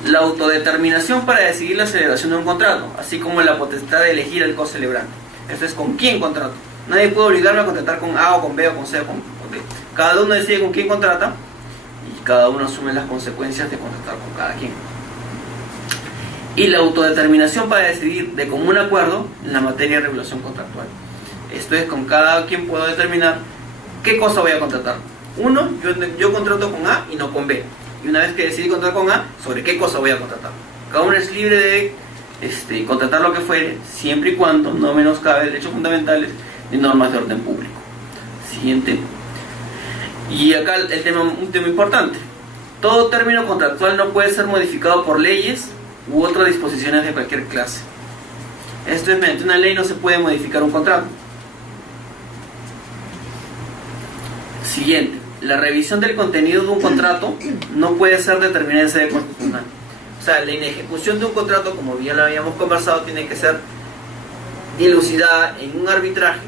La autodeterminación para decidir la celebración de un contrato, así como la potestad de elegir el cocelebrante. Esto es con quién contrato. Nadie puede obligarme a contratar con A o con B o con C o con D. Cada uno decide con quién contrata y cada uno asume las consecuencias de contratar con cada quien. Y la autodeterminación para decidir de común acuerdo en la materia de regulación contractual. Esto es, con cada quien puedo determinar qué cosa voy a contratar. Uno, yo contrato con A y no con B. Y una vez que decidí contratar con A, sobre qué cosa voy a contratar. Cada uno es libre de contratar lo que fuere, siempre y cuando no menoscabe derechos fundamentales ni normas de orden público. Siguiente. Y acá un tema importante. Todo término contractual no puede ser modificado por leyes u otras disposiciones de cualquier clase. Esto es, mediante una ley no se puede modificar un contrato. Siguiente. La revisión del contenido de un contrato no puede ser determinada en sede constitucional. O sea, la inejecución de un contrato, como ya lo habíamos conversado, tiene que ser dilucidada en un arbitraje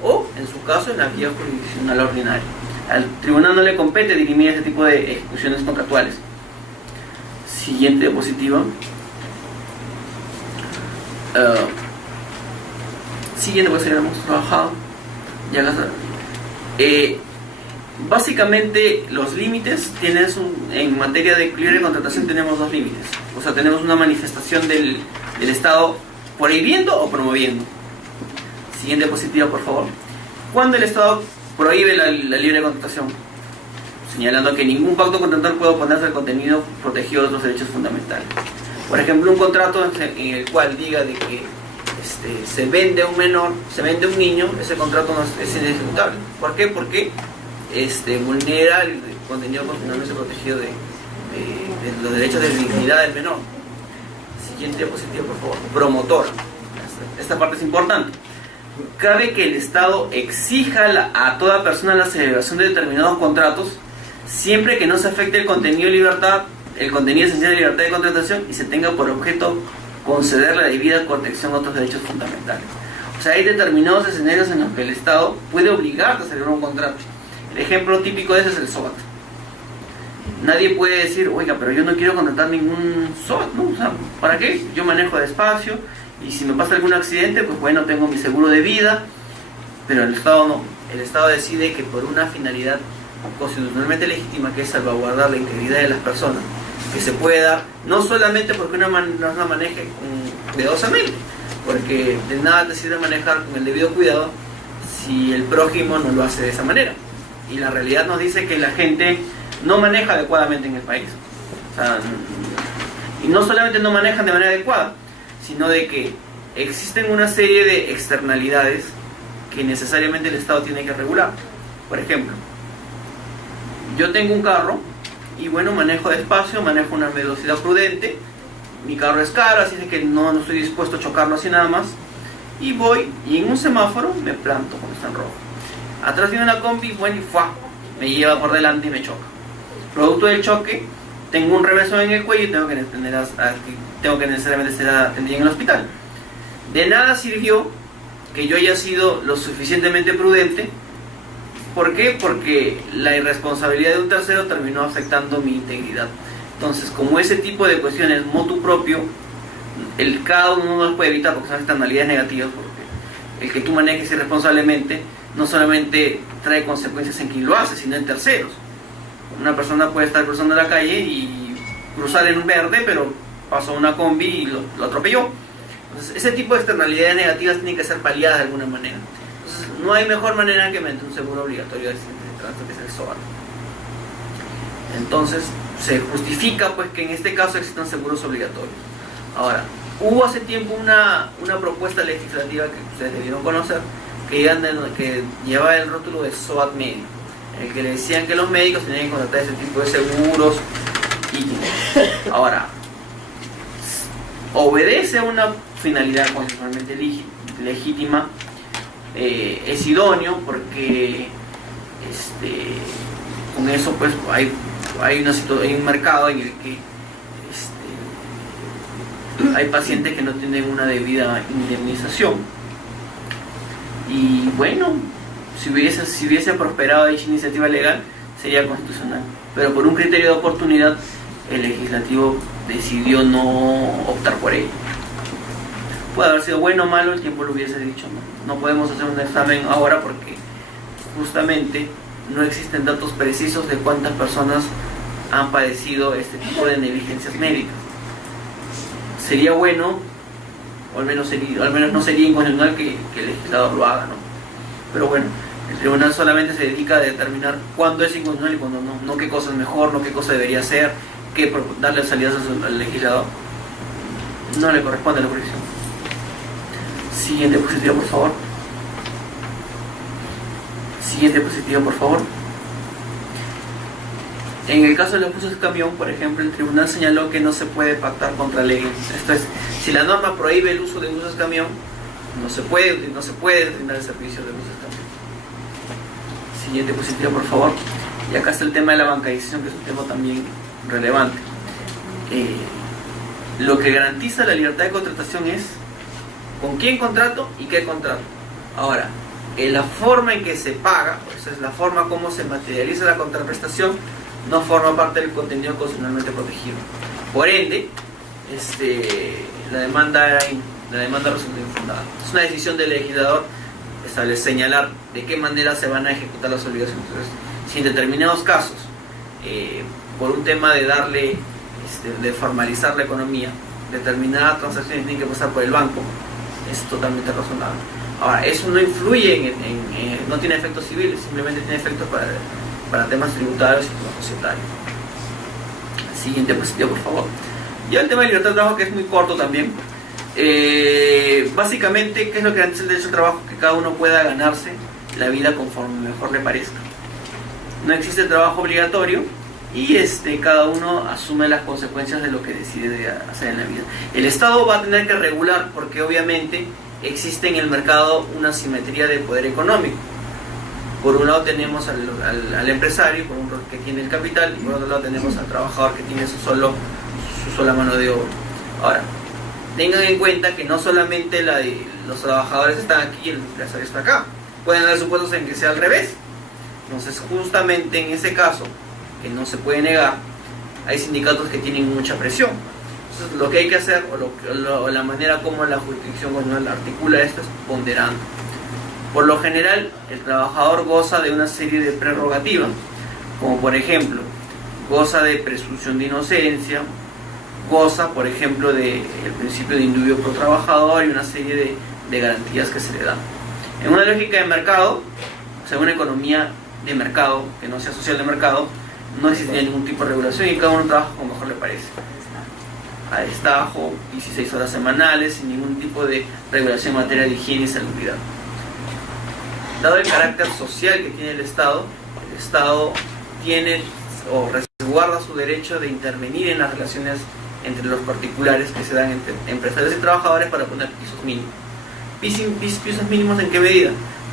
o, en su caso, en la vía jurisdiccional ordinaria. Al tribunal no le compete dirimir este tipo de ejecuciones contractuales. Siguiente diapositiva. Siguiente, pues ya hemos trabajado. Ya las, básicamente, los límites en materia de libre contratación tenemos dos límites. O sea, tenemos una manifestación del Estado prohibiendo o promoviendo. Siguiente diapositiva, por favor. ¿Cuándo el Estado prohíbe la libre contratación? Señalando que ningún pacto contractual puede oponerse al contenido protegido de otros derechos fundamentales. Por ejemplo, un contrato en el cual diga de que se vende a un menor, se vende a un niño, ese contrato es inejecutable. ¿Por qué? Porque vulnera el contenido constitucionalmente protegido de los derechos de dignidad del menor. Siguiente diapositiva, por favor. Promotora. Esta parte es importante. Cabe que el Estado exija a toda persona la celebración de determinados contratos siempre que no se afecte el contenido esencial de libertad de contratación y se tenga por objeto conceder la debida protección a otros derechos fundamentales. O sea, hay determinados escenarios en los que el Estado puede obligarte a celebrar un contrato. El ejemplo típico de ese es el SOAT. Nadie puede decir, oiga, pero yo no quiero contratar ningún SOAT, ¿no? O sea, ¿para qué? Yo manejo despacio y si me pasa algún accidente, pues bueno, tengo mi seguro de vida, pero el Estado no. El Estado decide que por una finalidad constitucionalmente legítima, que es salvaguardar la integridad de las personas, que se puede dar, no solamente porque una persona maneje cuidadosamente, porque de nada te sirve manejar con el debido cuidado si el prójimo no lo hace de esa manera. Y la realidad nos dice que la gente no maneja adecuadamente en el país. O sea, y no solamente no manejan de manera adecuada, sino de que existen una serie de externalidades que necesariamente el Estado tiene que regular. Por ejemplo, yo tengo un carro y bueno, manejo despacio, manejo una velocidad prudente, mi carro es caro, así de que no estoy dispuesto a chocarlo así nada más, y voy y en un semáforo me planto cuando está en rojo. Atrás viene una combi, bueno, y ¡fua!, me lleva por delante y me choca. Producto del choque, tengo un revésón en el cuello y tengo que necesariamente ser atendido en el hospital. De nada sirvió que yo haya sido lo suficientemente prudente. ¿Por qué? Porque la irresponsabilidad de un tercero terminó afectando mi integridad. Entonces, como ese tipo de cuestiones motu propio, cada uno no las puede evitar porque son externalidades negativas, porque el que tú manejes irresponsablemente no solamente trae consecuencias en quien lo hace, sino en terceros. Una persona puede estar cruzando la calle y cruzar en un verde, pero pasó una combi y lo atropelló. Entonces, ese tipo de externalidades negativas tienen que ser paliadas de alguna manera. Entonces, no hay mejor manera que mediante un seguro obligatorio de tránsito, que es el SOAT. Entonces, se justifica pues que en este caso existan seguros obligatorios. Ahora, hubo hace tiempo una propuesta legislativa que ustedes debieron conocer, que llevaba el rótulo de SOAT médico, en el que le decían que los médicos tenían que contratar ese tipo de seguros. Y ahora, obedece a una finalidad constitucionalmente legítima, es idóneo porque con eso pues hay un mercado en el que hay pacientes que no tienen una debida indemnización. Y bueno, si hubiese prosperado dicha iniciativa legal, sería constitucional. Pero por un criterio de oportunidad, el legislativo decidió no optar por ello. Puede haber sido bueno o malo, el tiempo lo hubiese dicho. No podemos hacer un examen ahora porque justamente no existen datos precisos de cuántas personas han padecido este tipo de negligencias médicas. Sería bueno, o al menos no sería inconstitucional que el legislador lo haga, ¿no? Pero bueno, el tribunal solamente se dedica a determinar cuándo es inconstitucional y cuándo no. No qué cosa es mejor, no qué cosa debería hacer, qué darle salidas al legislador. No le corresponde a la jurisdicción. Siguiente diapositiva, por favor. Siguiente diapositiva, por favor. En el caso de los buses de camión, por ejemplo, el tribunal señaló que no se puede pactar contra leyes. Esto es, si la norma prohíbe el uso de buses de camión, no se puede brindar el servicio de buses de camión. Siguiente diapositiva, por favor. Y acá está el tema de la bancarización, que es un tema también relevante. Lo que garantiza la libertad de contratación es con quién contrato y qué contrato. Ahora, la forma en que se paga, o sea, la forma como se materializa la contraprestación, no forma parte del contenido constitucionalmente protegido. Por ende, la demanda resulta infundada. Es una decisión del legislador señalar de qué manera se van a ejecutar las obligaciones. Entonces, si en determinados casos, por un tema de de formalizar la economía, determinadas transacciones tienen que pasar por el banco, es totalmente razonable. Ahora, eso no influye no tiene efectos civiles, simplemente tiene efectos para temas tributarios y temas societarios. Siguiente diapositiva, por favor. Ya el tema de libertad de trabajo, que es muy corto también. Básicamente, ¿qué es lo que garantiza el derecho al trabajo? Que cada uno pueda ganarse la vida conforme mejor le parezca. No existe trabajo obligatorio y cada uno asume las consecuencias de lo que decide hacer en la vida. El Estado va a tener que regular porque obviamente existe en el mercado una simetría de poder económico. Por un lado tenemos al empresario que tiene el capital, y por otro lado tenemos al trabajador que tiene su sola mano de obra. Ahora, tengan en cuenta que no solamente los trabajadores están aquí y el empresario está acá. Pueden haber supuestos en que sea al revés. Entonces, justamente en ese caso, que no se puede negar, hay sindicatos que tienen mucha presión. Entonces, lo que hay que hacer, o la manera como la jurisdicción constitucional articula esto, es ponderando. Por lo general, el trabajador goza de una serie de prerrogativas, como por ejemplo, goza de presunción de inocencia, goza, por ejemplo, del principio de individuo pro trabajador y una serie de garantías que se le dan. En una lógica de mercado, o sea, una economía de mercado, que no sea social de mercado, no existiría ningún tipo de regulación y cada uno trabaja como mejor le parece. A destajo, 16 horas semanales, sin ningún tipo de regulación en materia de higiene y salubridad. Dado el carácter social que tiene el Estado tiene o resguarda su derecho de intervenir en las relaciones entre los particulares que se dan entre empresarios y trabajadores para poner pisos mínimos. ¿Pisos mínimos en qué medida?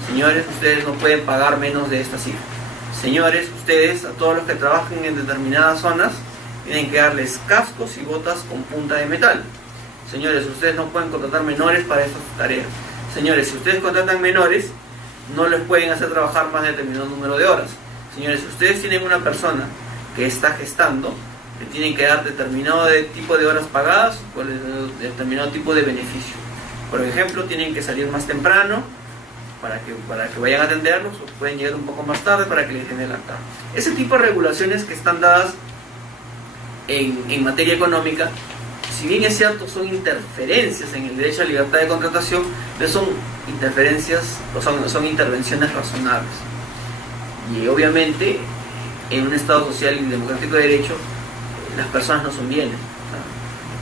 Señores, ustedes no pueden pagar menos de esta cifra. Señores, ustedes, a todos los que trabajen en determinadas zonas, tienen que darles cascos y botas con punta de metal. Señores, ustedes no pueden contratar menores para estas tareas. Señores, si ustedes contratan menores, no les pueden hacer trabajar más de determinado número de horas. Señores, si ustedes tienen una persona que está gestando, le tienen que dar determinado tipo de horas pagadas o determinado tipo de beneficio. Por ejemplo, tienen que salir más temprano para que vayan a atenderlos, o pueden llegar un poco más tarde para que les den el acta. Ese tipo de regulaciones que están dadas en materia económica, si bien es cierto, son interferencias en el derecho a libertad de contratación, pero son interferencias, son intervenciones razonables. Y obviamente, en un Estado social y democrático de derecho, las personas no son bienes.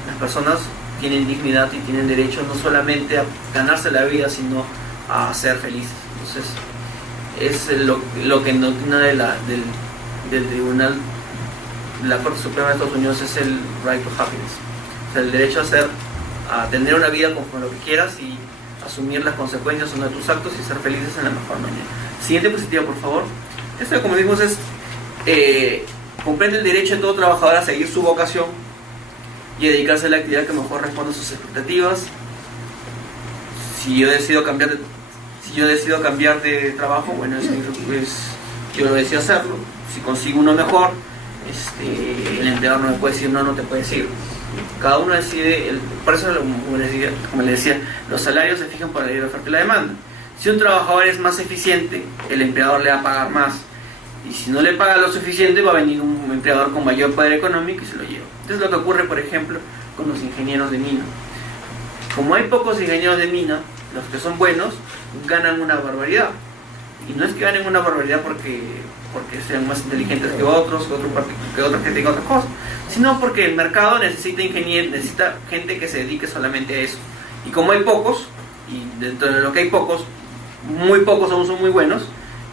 Las personas tienen dignidad y tienen derecho no solamente a ganarse la vida, sino a ser felices. Entonces, es lo que en doctrina del Tribunal de la Corte Suprema de Estados Unidos es el right to happiness. O sea, el derecho a tener una vida conforme lo que quieras y asumir las consecuencias de tus actos y ser felices en la mejor manera. Siguiente diapositiva, por favor. Esto, como dijimos, es comprende el derecho de todo trabajador a seguir su vocación y dedicarse a la actividad que mejor responde a sus expectativas. Si yo decido cambiar de trabajo, bueno, yo decido hacerlo. Si consigo uno mejor, el empleador no me puede decir no te puede decir. Cada uno decide, por eso, como les decía, los salarios se fijan por la ley de oferta y la demanda. Si un trabajador es más eficiente, el empleador le va a pagar más. Y si no le paga lo suficiente, va a venir un empleador con mayor poder económico y se lo lleva. Entonces, lo que ocurre, por ejemplo, con los ingenieros de mina. Como hay pocos ingenieros de mina, los que son buenos ganan una barbaridad. Y no es que ganen una barbaridad porque sean más inteligentes que otros que tengan otras cosas, sino porque el mercado necesita ingenieros, necesita gente que se dedique solamente a eso. Y como hay pocos, y dentro de lo que hay pocos, muy pocos aún son muy buenos,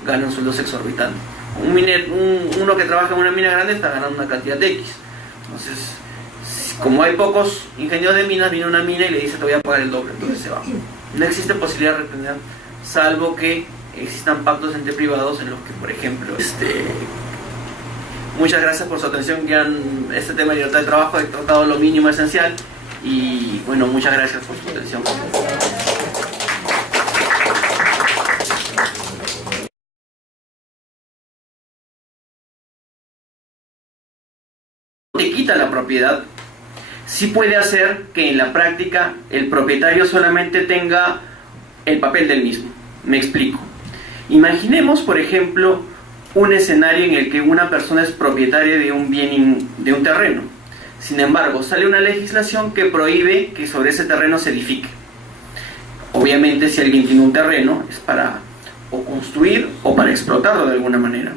ganan sueldos exorbitantes. Uno que trabaja en una mina grande está ganando una cantidad de X. Entonces, como hay pocos ingenieros de minas, viene una mina y le dice te voy a pagar el doble, entonces se va. No existe posibilidad de retener, salvo que existan pactos entre privados en los que, por ejemplo, muchas gracias por su atención. Ya en este tema de libertad de trabajo he tratado lo mínimo esencial y bueno, muchas gracias por su atención. Te quita la propiedad, sí puede hacer que en la práctica el propietario solamente tenga el papel del mismo. Me explico. Imaginemos, por ejemplo, un escenario en el que una persona es propietaria de un bien, de un terreno. Sin embargo, sale una legislación que prohíbe que sobre ese terreno se edifique. Obviamente, si alguien tiene un terreno, es para o construir o para explotarlo de alguna manera.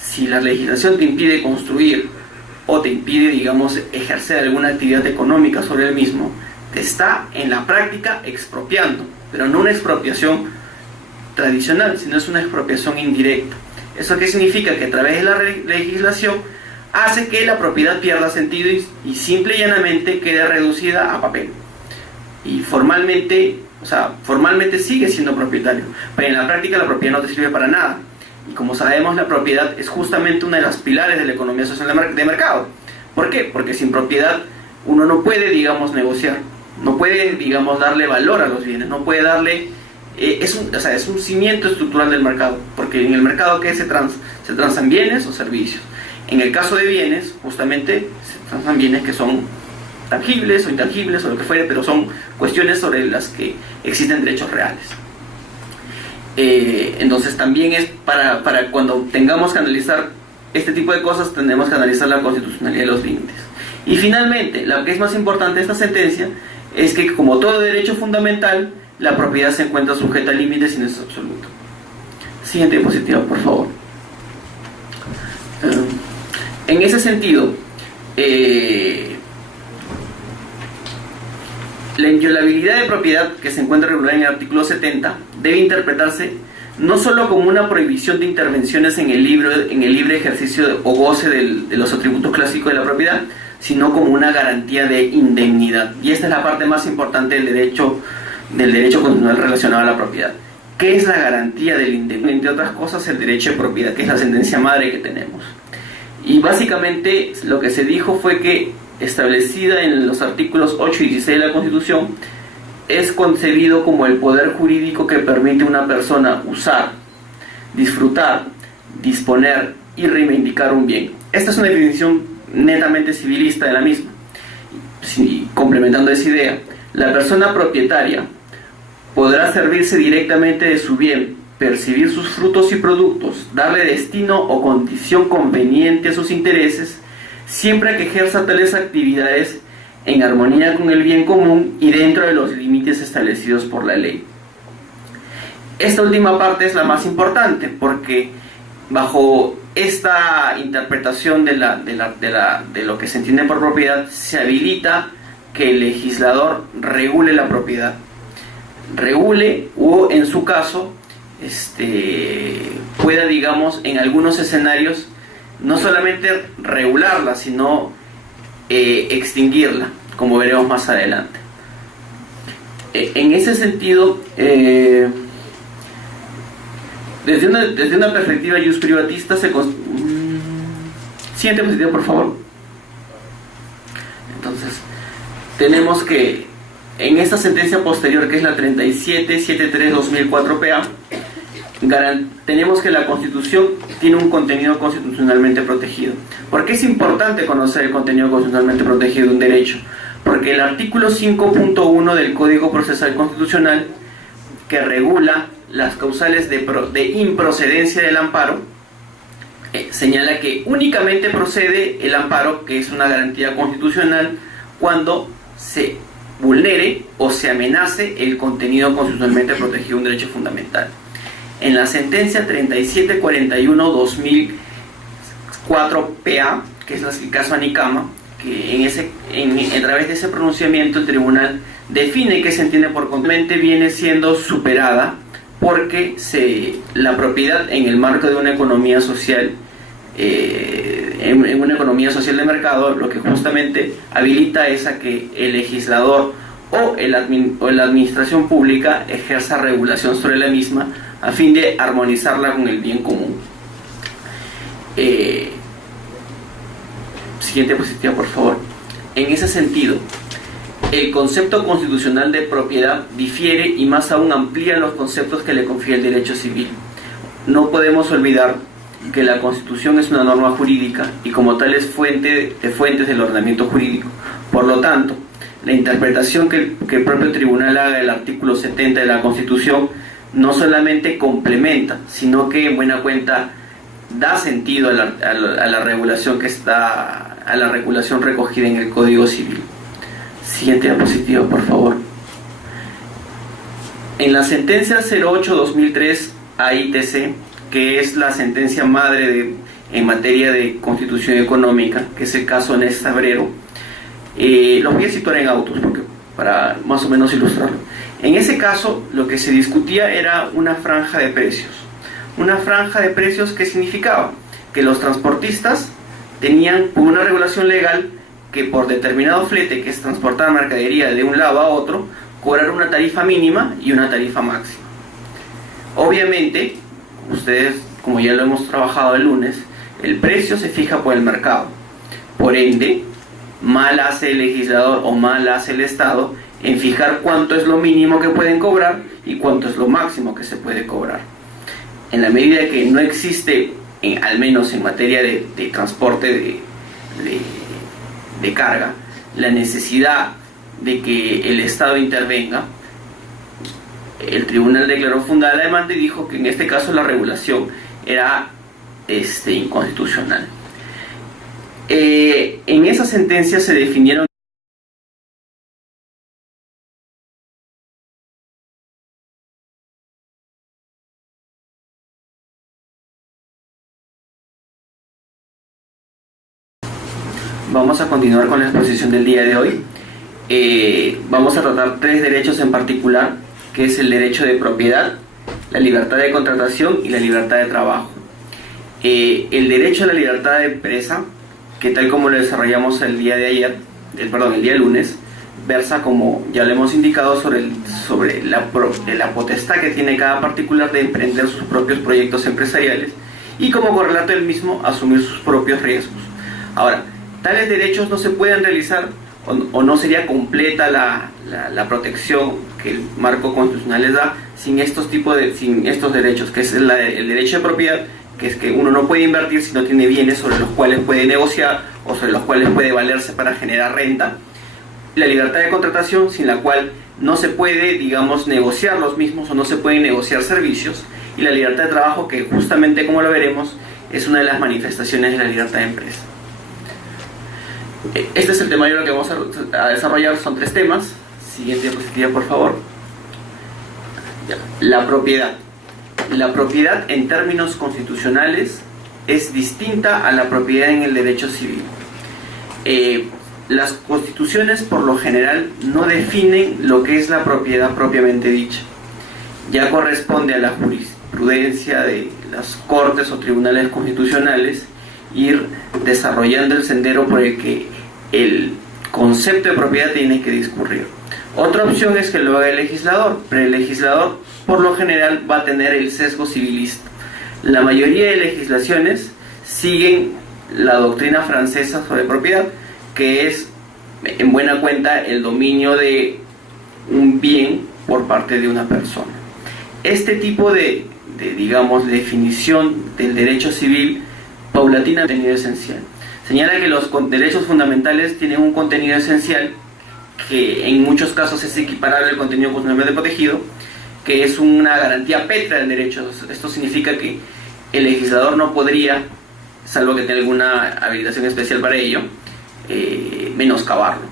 Si la legislación te impide construir o te impide, digamos, ejercer alguna actividad económica sobre el mismo, te está en la práctica expropiando, pero no una expropiación tradicional, sino es una expropiación indirecta. ¿Eso qué significa? Que a través de la legislación hace que la propiedad pierda sentido y simple y llanamente quede reducida a papel. Y formalmente sigue siendo propietario, pero en la práctica la propiedad no te sirve para nada. Y como sabemos, la propiedad es justamente una de las pilares de la economía social de mercado. ¿Por qué? Porque sin propiedad uno no puede, digamos, negociar. no puede, digamos, darle valor a los bienes, no puede darle, es un cimiento estructural del mercado, porque en el mercado ¿qué se transan bienes o servicios? En el caso de bienes, justamente se transan bienes que son tangibles o intangibles o lo que fuere, pero son cuestiones sobre las que existen derechos reales. Entonces también es para cuando tengamos que analizar este tipo de cosas, tendremos que analizar la constitucionalidad de los límites. Y finalmente, lo que es más importante de esta sentencia es que, como todo derecho fundamental, la propiedad se encuentra sujeta a límites y no es absoluto. Siguiente diapositiva, por favor. En ese sentido, la inviolabilidad de propiedad que se encuentra regulada en el artículo 70 debe interpretarse no solo como una prohibición de intervenciones en el libre ejercicio o goce de los atributos clásicos de la propiedad, sino como una garantía de indemnidad. Y esta es la parte más importante del derecho constitucional relacionado a la propiedad. ¿Qué es la garantía de la indemnidad? Entre otras cosas, el derecho de propiedad, que es la sentencia madre que tenemos. Y básicamente lo que se dijo fue que, establecida en los artículos 8 y 16 de la Constitución, es concebido como el poder jurídico que permite a una persona usar, disfrutar, disponer y reivindicar un bien. Esta es una definición netamente civilista de la misma. Complementando esa idea, la persona propietaria podrá servirse directamente de su bien, percibir sus frutos y productos, darle destino o condición conveniente a sus intereses, siempre que ejerza tales actividades en armonía con el bien común y dentro de los límites establecidos por la ley. Esta última parte es la más importante, porque bajo esta interpretación de lo que se entiende por propiedad, se habilita que el legislador regule la propiedad. Regule, o en su caso, pueda, digamos, en algunos escenarios, no solamente regularla, sino extinguirla, como veremos más adelante. En ese sentido, desde una perspectiva jus-privatista, siguiente diapositiva, por favor. Entonces, tenemos que en esta sentencia posterior, que es la 3773/2004 PA, tenemos que la Constitución tiene un contenido constitucionalmente protegido. ¿Por qué es importante conocer el contenido constitucionalmente protegido de un derecho? Porque el artículo 5.1 del Código Procesal Constitucional, que regula las causales de improcedencia del amparo, señala que únicamente procede el amparo, que es una garantía constitucional, cuando se vulnere o se amenace el contenido constitucionalmente protegido de un derecho fundamental. En la sentencia 3741/2004 PA, que es el caso Anicama, que a través de ese pronunciamiento el tribunal define que se entiende por completamente, viene siendo superada, porque la propiedad en el marco de una economía social, en una economía social de mercado, lo que justamente habilita es a que el legislador o la administración pública ejerza regulación sobre la misma a fin de armonizarla con el bien común. Siguiente diapositiva, por favor. En ese sentido, el concepto constitucional de propiedad difiere y más aún amplía los conceptos que le confiere el derecho civil. No podemos olvidar que la Constitución es una norma jurídica y como tal es fuente de fuentes del ordenamiento jurídico. Por lo tanto, la interpretación que el propio tribunal haga del artículo 70 de la Constitución no solamente complementa, sino que en buena cuenta da sentido a la regulación a la regulación recogida en el Código Civil. Siguiente diapositiva, por favor. En la sentencia 08/2003 AITC, que es la sentencia madre en materia de constitución económica, que es el caso Néstor Abrero, los voy a situar en autos para más o menos ilustrarlo. En ese caso, lo que se discutía era una franja de precios. Una franja de precios que significaba que los transportistas tenían una regulación legal que por determinado flete, que es transportar mercadería de un lado a otro, cobrar una tarifa mínima y una tarifa máxima. Obviamente, ustedes, como ya lo hemos trabajado el lunes, el precio se fija por el mercado. Por ende, mal hace el legislador o mal hace el Estado en fijar cuánto es lo mínimo que pueden cobrar y cuánto es lo máximo que se puede cobrar. En la medida que no existe, al menos en materia de transporte de carga, la necesidad de que el Estado intervenga, el tribunal declaró fundada la demanda y dijo que en este caso la regulación era inconstitucional. En esa sentencia se definieron Vamos a continuar con la exposición del día de hoy. Vamos a tratar tres derechos en particular, que es el derecho de propiedad, la libertad de contratación y la libertad de trabajo. El derecho a la libertad de empresa, que tal como lo desarrollamos el día lunes, versa, como ya lo hemos indicado, sobre la potestad que tiene cada particular de emprender sus propios proyectos empresariales y, como correlato del mismo, asumir sus propios riesgos. Ahora, tales derechos no se pueden realizar o no sería completa la protección que el marco constitucional les da sin estos derechos, que es el derecho de propiedad, que es que uno no puede invertir si no tiene bienes sobre los cuales puede negociar o sobre los cuales puede valerse para generar renta. La libertad de contratación, sin la cual no se puede, negociar los mismos o no se pueden negociar servicios. Y la libertad de trabajo, que justamente, como lo veremos, es una de las manifestaciones de la libertad de empresa. Este es el temario que vamos a desarrollar. Son tres temas. Siguiente diapositiva, por favor. La propiedad. La propiedad en términos constitucionales es distinta a la propiedad en el derecho civil. Las constituciones por lo general no definen lo que es la propiedad propiamente dicha. Ya corresponde a la jurisprudencia de las cortes o tribunales constitucionales ir desarrollando el sendero por el que el concepto de propiedad tiene que discurrir. Otra opción es que lo haga el legislador, pero el legislador por lo general va a tener el sesgo civilista. La mayoría de legislaciones siguen la doctrina francesa sobre propiedad, que es en buena cuenta el dominio de un bien por parte de una persona. Este tipo de definición del derecho civil paulatina contenido esencial. Señala que los derechos fundamentales tienen un contenido esencial que en muchos casos es equiparable al contenido constitucionalmente protegido, que es una garantía pétrea del derecho. Esto significa que el legislador no podría, salvo que tenga alguna habilitación especial para ello, menoscabarlo.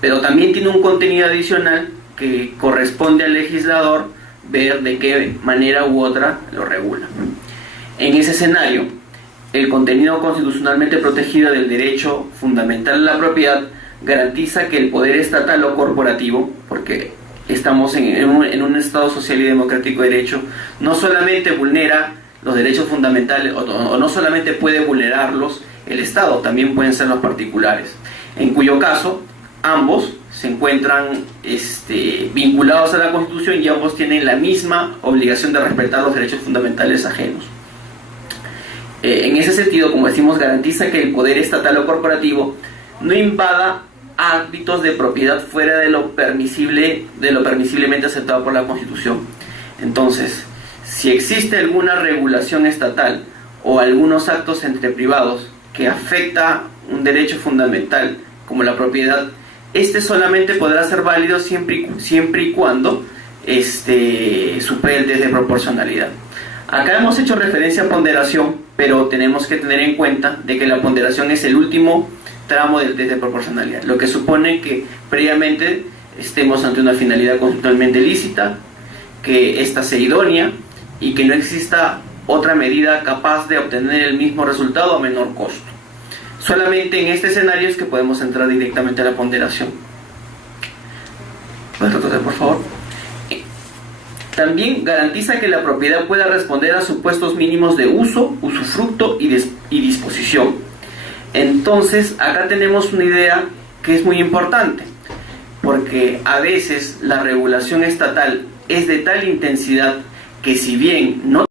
Pero también tiene un contenido adicional que corresponde al legislador ver de qué manera u otra lo regula. En ese escenario, el contenido constitucionalmente protegido del derecho fundamental a la propiedad garantiza que el poder estatal o corporativo, porque estamos en un Estado social y democrático de derecho, no solamente vulnera los derechos fundamentales o no solamente puede vulnerarlos el Estado, también pueden ser los particulares, en cuyo caso ambos se encuentran vinculados a la Constitución y ambos tienen la misma obligación de respetar los derechos fundamentales ajenos. En ese sentido, como decimos, garantiza que el poder estatal o corporativo no invada ámbitos de propiedad fuera de lo permisiblemente aceptado por la Constitución. Entonces, si existe alguna regulación estatal o algunos actos entre privados que afecta un derecho fundamental como la propiedad, solamente podrá ser válido siempre y cuando supere el test de proporcionalidad. Acá hemos hecho referencia a ponderación, pero tenemos que tener en cuenta de que la ponderación es el último tramo del test de proporcionalidad, lo que supone que previamente estemos ante una finalidad constitucionalmente lícita, que ésta sea idónea y que no exista otra medida capaz de obtener el mismo resultado a menor costo. Solamente en este escenario es que podemos entrar directamente a la ponderación. ¿Puedes retroceder, por favor? También garantiza que la propiedad pueda responder a supuestos mínimos de uso, usufructo y disposición. Entonces, acá tenemos una idea que es muy importante, porque a veces la regulación estatal es de tal intensidad que, si bien no